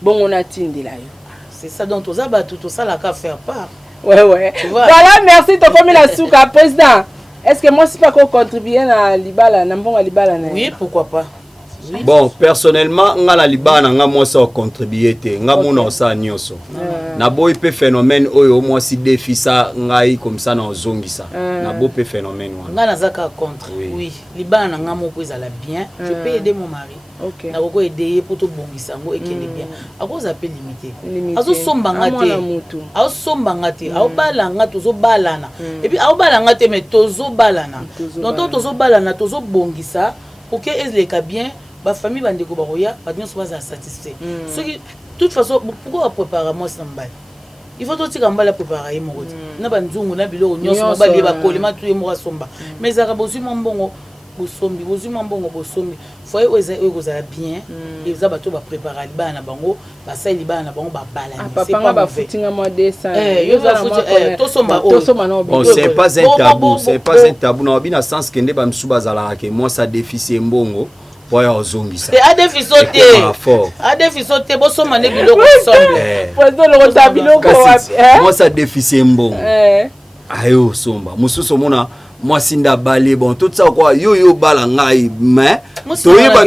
bon on a tindi là yo. C'est ça donc toza batu to ça la ka faire part. Ouais. Voilà, merci to comme la souka président. Est-ce que moi, si pas qu'on contribue à Libala, Nambonga Libala? Oui, pourquoi pas. Bon, personnellement, nga la libana nga moi ça contribuer te. Nga mona ça nyoso. Na boy pe phénomène oyo moi si défi ça ngai comme ça na ozongi ça. Na bo pe phénomène wana. Nga nazaka contre. Oui, libana nga moko ezala bien. Je peux aider mon mari. OK. Na ko aider pour to bongisa ngo ekende bien. Ako za pe limité. Azo somba ngate. Azo somba ngate. Azo bala ngate zo balana. Et puis azo bala ngate mais tozo balana. Donc tozo balana tozo bongisa pour que ezleka bien. Ba famille bandeko baroya ba nyonso baza satisfait. Ce qui toute façon pourquoi préparer moi ça mbala. Il faut tout tika mbala préparer mo roti. Na banzungu na biloko nyonso bali ba kolema tout mo somba. Mais za bozu mbongo bosombi bozu mbongo bosombi. Foye oza oza bien et za bato ba préparer bana bango ba sali bana bango ba balani. C'est pas ba futinga mo dessin. Yo za futi to somba no. Bon, c'est pas un tabou, c'est pas un tabou na bina sens kende ba msuba zala ke moi ça déficit mbongo. Voyons ozongisa. C'est à défi sauter. À défi sauter bo soma ne biloko ensemble. Président le rota biloko wapi. Moi ça déficit mbongo. Ayo somba. Mususu mona moi sinda balé bon tout ça quoi yo bala ngai mais toyeba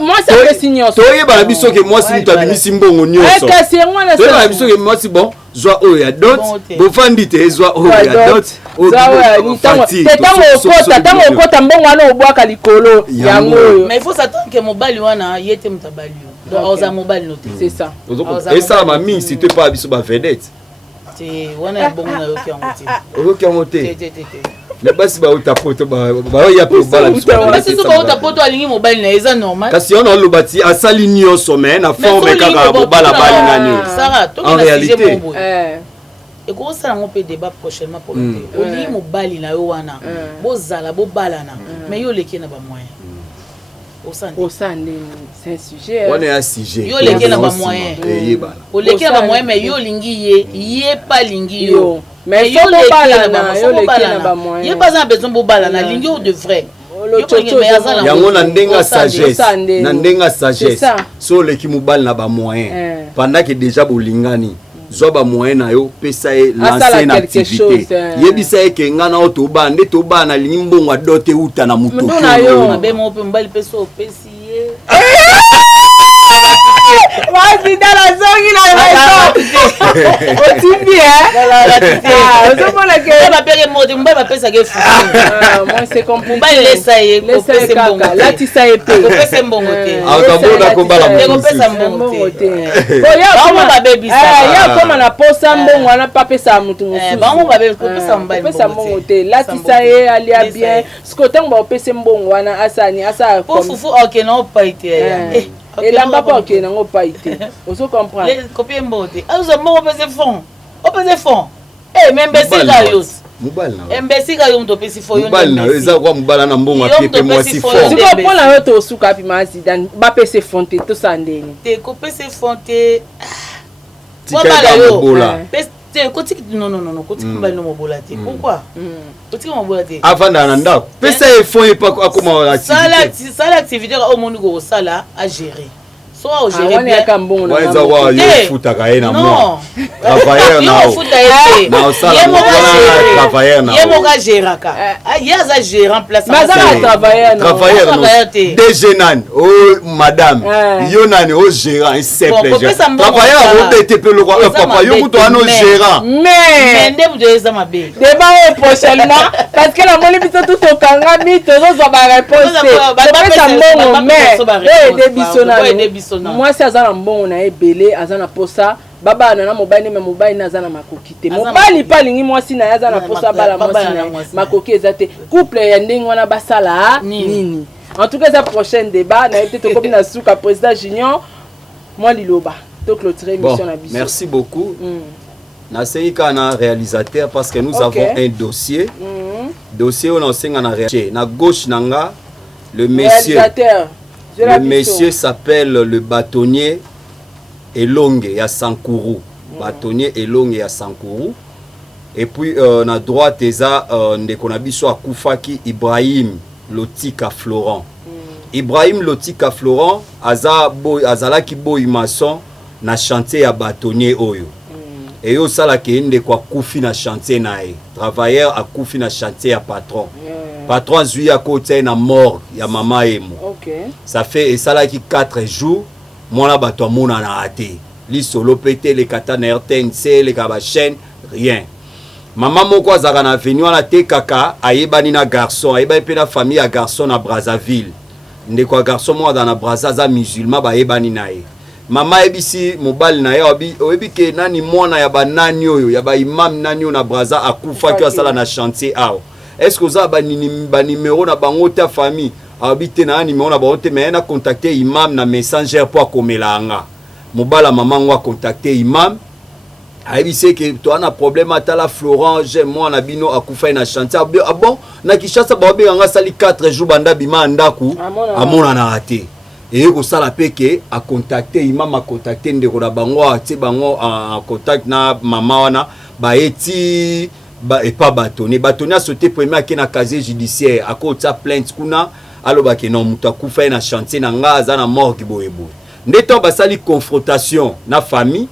moi ça fait signe toyeba biso ke moi si tabimisi mbongo nyonso. Toyeba biso ke moi si bon joie oya dot bo fandite joie oya dot tango okota mbongo wana obwaka likolo yango. Mais il faut s'attendre que mobali wana yete mutabali donc oza mobali noté c'est ça. Et ça mami si tu pas biso ba vedette wana bongo na yoki yangote. Yoki yangote. Mais basi ba utapoto ba ya po bala biso. Basi so ba utapoto alingi mobile na eza normal. Kasi on a lobati asali nyonso mais na forme kaka bo bala bali nani. En réalité et comment ça on peut débat prochainement pour le olingi mobile na yo wana. Bozala bo balana mais yo leki na ba moyen. Au sandé, c'est un sujet. On est un sujet. Yo leki na ba moyen. O leki na ba moyen mais yo lingi ye pas lingi yo. Mais yo leki na ba moyen. Ye pas besoin bo balana lingi yo de vrai. Yango na ndenga sagesse. Na ndenga sagesse. So leki mobile na ba moyen. Pendant que déjà bolingani. Zoba moyen na yo pesa e lancer na activité. Yebisa e ke ngana oto bande to bana limbongo dote uta na mutu. Ndona yo mabe mo pe mbali peso pesiye. Vas-y dans la zone là maison. Otimbi hein. Ozo mona ke ba pere mo de mbali pesa ke fu. Moi c'est compliqué. Mbali laissa ye ko pesa mbongo. La tisa e pe. Ko pesa mbongo te. Akaboda ko bala mo. Ko pesa mbongo te. Oya ba baby ça. Ya koma na posa mbongo wana pa pesa mutu musu. Ba mo ba baby ko pesa mbali. Pesa mbongo te. La tisa e alia bien. Skotango ba pesa mbongo wana asani asa comme. Fufu OK non pas été. Et là pas OK non pas été. Oso comprendre. Les copier mbote. Azo mo pesa fond. O pesa fond. Même besi ga yo. Mobile na. Mbesi ga yo mto pesi fo yo. Mobile na eza kwa mobile na mbongo apepe moi si fond. Tu comprends la yo to suka pi mazi dan ba pesa fonte to sandeni. Te ko pesa fonte. Tika bola. Non, continue mbali no mobola te. Pourquoi? Continue mobola te. Avant d'anda, pesa e fond e pas comment activité. Ça l'activité au monde go sala à gérer. Soit au gérer bien. Ouais, ça va yo futa kaena moi. Travailleur na. Yo futa ete. Na sala travailleur na. Yemo ga géraka. Ya za gérant place. Mais ça travailleur na. Travailleur na. Des nan. Oh madame. Yo nani au gérant un simple gérant. Travailleur au DTP le roi papa yo kuto ano gérant. Mais ndem de ça mabe. Débat prochainement parce que la moni bito tout au kanga mi to zo ba réponse. Ba ça mbongo mais débissona. Moi c'est azana mbongo na ebele azana posa baba na mobile mais mobile na azana makoki te mobile pa lingi moi si na azana posa bala moi si na makoki ezate couple ya ndenge wana basala nini. En tout cas, la prochaine débat na été to comme na souka président Junior moi liloba to clôturer émission na biso. Merci beaucoup. Na seika na réalisateur parce que nous avons un dossier. Dossier on ensenga na réalisateur na gauche nanga le monsieur le monsieur s'appelle le bâtonnier Elonge ya Sankuru. Bâtonnier Elonge ya Sankuru. Et puis na droite eza ndeko na biso akufaki Ibrahim Lotika Florent. Ibrahim Lotika Florent azalaki boy maçon na chantier ya bâtonnier oyo. Et yo sala ke ndeko akufi na chantier nae. Travailleur akufi na chantier ya patron. patron azui akotia na mort ya mama emo. Ça fait et ça là qui 4 jours moi bato amona na até li solo pété les kata na RTNC les kaba chaîne rien. Maman moko azaka na venu na te kaka ayebani na garçon ayebani pe na famille ya garçon na Brazzaville. Ndeko garçon mo dans na Brazza musulman ba ayebani na ye. Mama ebisi mobile na ye oyebi ke nani mwana ya banani oyo ya ba imam nani na Brazza akufa ki asala na chantier ao. Est-ce que ça ba numéro na bango ta famille habité na numéro na bango te mais na contacter imam na messenger pour komela anga. Mobile maman wa contacter imam. Ayebi se que toi na problème atala Florent j'aime moi na bino akufa na chantier. Ah bon na Kishasa ba be anga sali 4 jours banda bima ndaku amona na raté. Et ko sala peke a contacter imam a contacter ndeko na bango ati bango en contact na mama wana ba eti ba et pas bâtonné a sauté premier qui na casier judiciaire à cause de plainte kuna aloba ke non muta kufa na chantier na ngaza na morgue boyebo ndeto basali confrontation na famille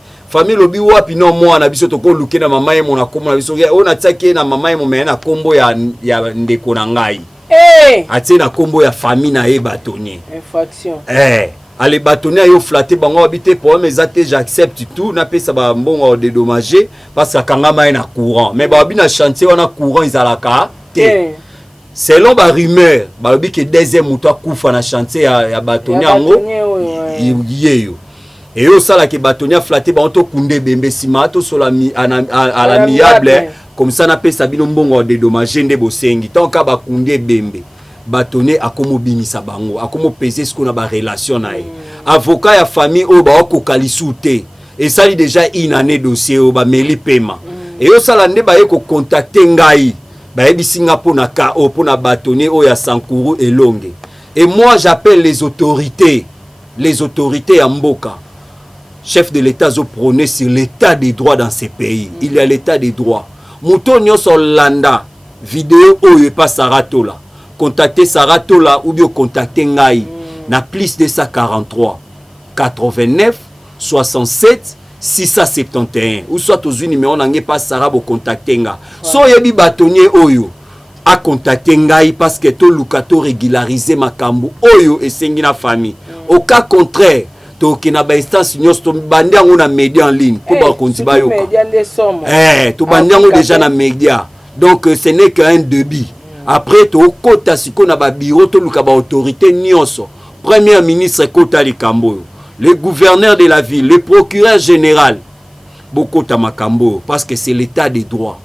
lobi wapi non moi na biso to ko luke na mama yemo na komona biso on ataki na mama yemo mais na kombo ya ndeko na ngai atie na kombo ya famille na e bâtonnier infraction allez bâtonnier yo flatter bango habiter pour mes até j'accepte tout na pesa ba mbongo dédommager parce que kangama na courant mais ba bina chantier wana courant izalaka te selon ba rumeur ba lobi que deuxième moto akufa na chantier ya bâtonnier ngo yeyo et yo sala ke bâtonnier flatter ba to kunde bembe sima to solami à l'amiable comme ça na pesa bino mbongo dédommager nde bosengi tant ka ba kunde bembe bâtonnier akomo binisa bango akomo peser ce qu'on a ba relation na avocat ya famille o ba ko kalisute et ça déjà une année dossier o ba meli paiement et yo sala nde ba ko contacter ngai ba ebisinga pona ka o pona bâtonnier o ya Sankuru et Longue et moi j'appelle les autorités à Mboka chef de l'État zo prôner sur l'état des droits dans ces pays il y a l'état des droits Moutonio Solanda vidéo oyo pas Saratola contacter Saratola ou bien contacter Ngai na plus de 143 89 67 671 ou soit aux numéro nangé pas Sarabo contacter Nga so yebi bâtonnier oyo a contacter Ngai parce que to lukato régulariser makambo oyo et sengi na famille au cas contraire to kina ba instance nyos to bandia ngona média en ligne pour ba kontiba yo to bandia ngo déjà na média donc ce n'est qu'un débit après to kota siko na ba bureau to luka ba autorité nyonso premier ministre Kota Likambo le gouverneur de la ville le procureur général Bokota Makambo parce que c'est l'état des droits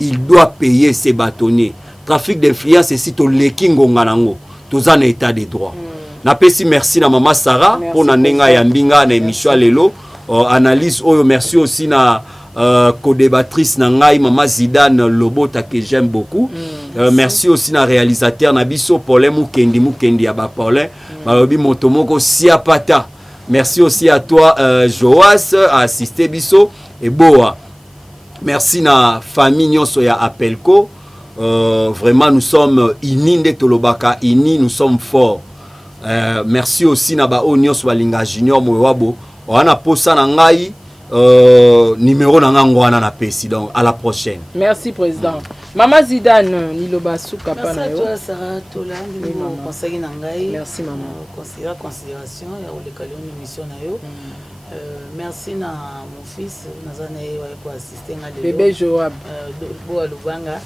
il doit payer ses bâtonniers trafic d'influence et si to lekingo nganango tozana état des droits na pesi merci na mama Sarah pour na nenga ya mbinga na émission lelo analyse oyo merci aussi na co-débattrice na ngai mama Zidane Lobota que j'aime beaucoup merci aussi na réalisateur na biso Paulin Mukendi ya ba Paulin balobi motomoko siapata merci aussi à toi Joas à assister biso et boa merci na famille nyonso ya Apelco vraiment nous sommes unis nde tolobaka unis nous sommes forts. Merci aussi na ba Onios Walinga Junior Mwabo wana posa na ngai numéro na ngwana na pesi donc à la prochaine. Merci président. Mama Zidane Niloba Souka pana yo. Merci à Sarah Tola ndimo conseiller na ngai. Merci maman. Considération ya olekali une émission na yo. Merci na mon fils nazane wa ko assister nga de bébé Joab Boa Lubanga.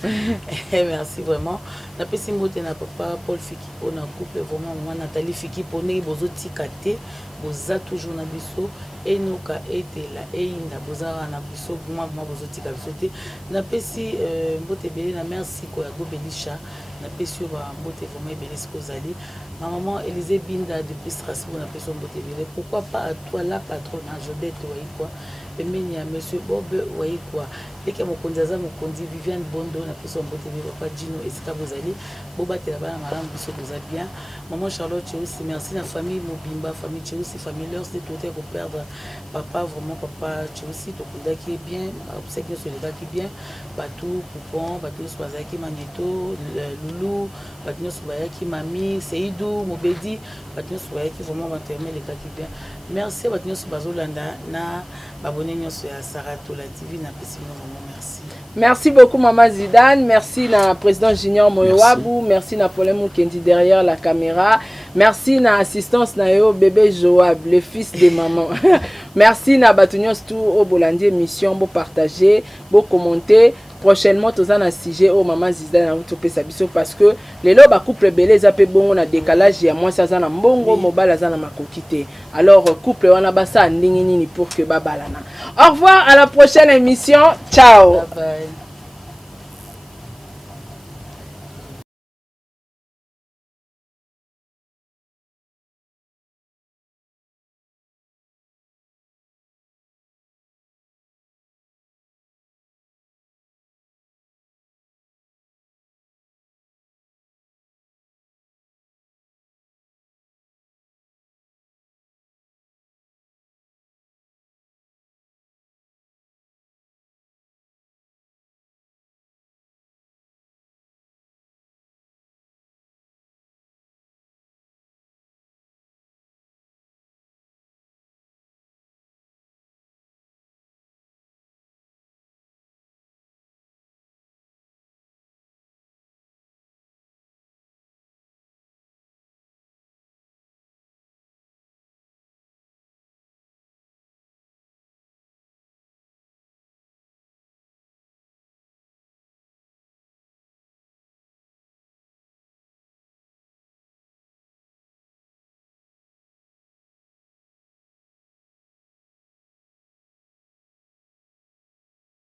Merci vraiment. Na pesi mbote na papa Paul Fiki pour na couple vraiment maman Nathalie Fiki pour ne bozo tikate boza toujours na biso enoka etela einda boza na biso moi bozo tika biso te na pesi mbote belé na merci ko ya gobelisha na pesi ba mbote vraiment belé ce kozali ma maman Élisée Binda depuis Strasbourg na pesi mbote belé pourquoi pas à toi la patronne Jodette Waikwa pembeni ya monsieur Bob Waikwa eke mokonzi aza mokonzi Viviane Bondo na pesi mbote belé papa Gino esika bozali bobatela bana malamu biso boza bien maman Charlotte aussi merci la famille Mobimba famille aussi famille leur c'est tout pour perdre papa vraiment papa aussi to kudaki bien c'est que sur les qui bien batou coupon batou swazaki magneto loulou batou swazaki mami Seydou Mobedi batou swazaki vraiment va terminer les cas qui bien merci batou swazolanda na baboni abonné nyonso ya Saratola TV na pesi maman merci. Merci beaucoup Maman Zidane, merci na président Junior Moyowabu, merci na Paulin Mukendi derrière la caméra, merci na assistance na yo bébé Joab, le fils de maman. Merci na Batunios tout au Bolandi émission, beau partager, beau commenter. Prochainement tous un sujet au Maman Zidane na utopé sabiso parce que les loba couple belé za pe bongo na décalage ya moi ça na mbongo mobile za na makokité. Alors couple wana basa ndingi nini pour que babalana. Au revoir à la prochaine émission. Ciao. Bye bye.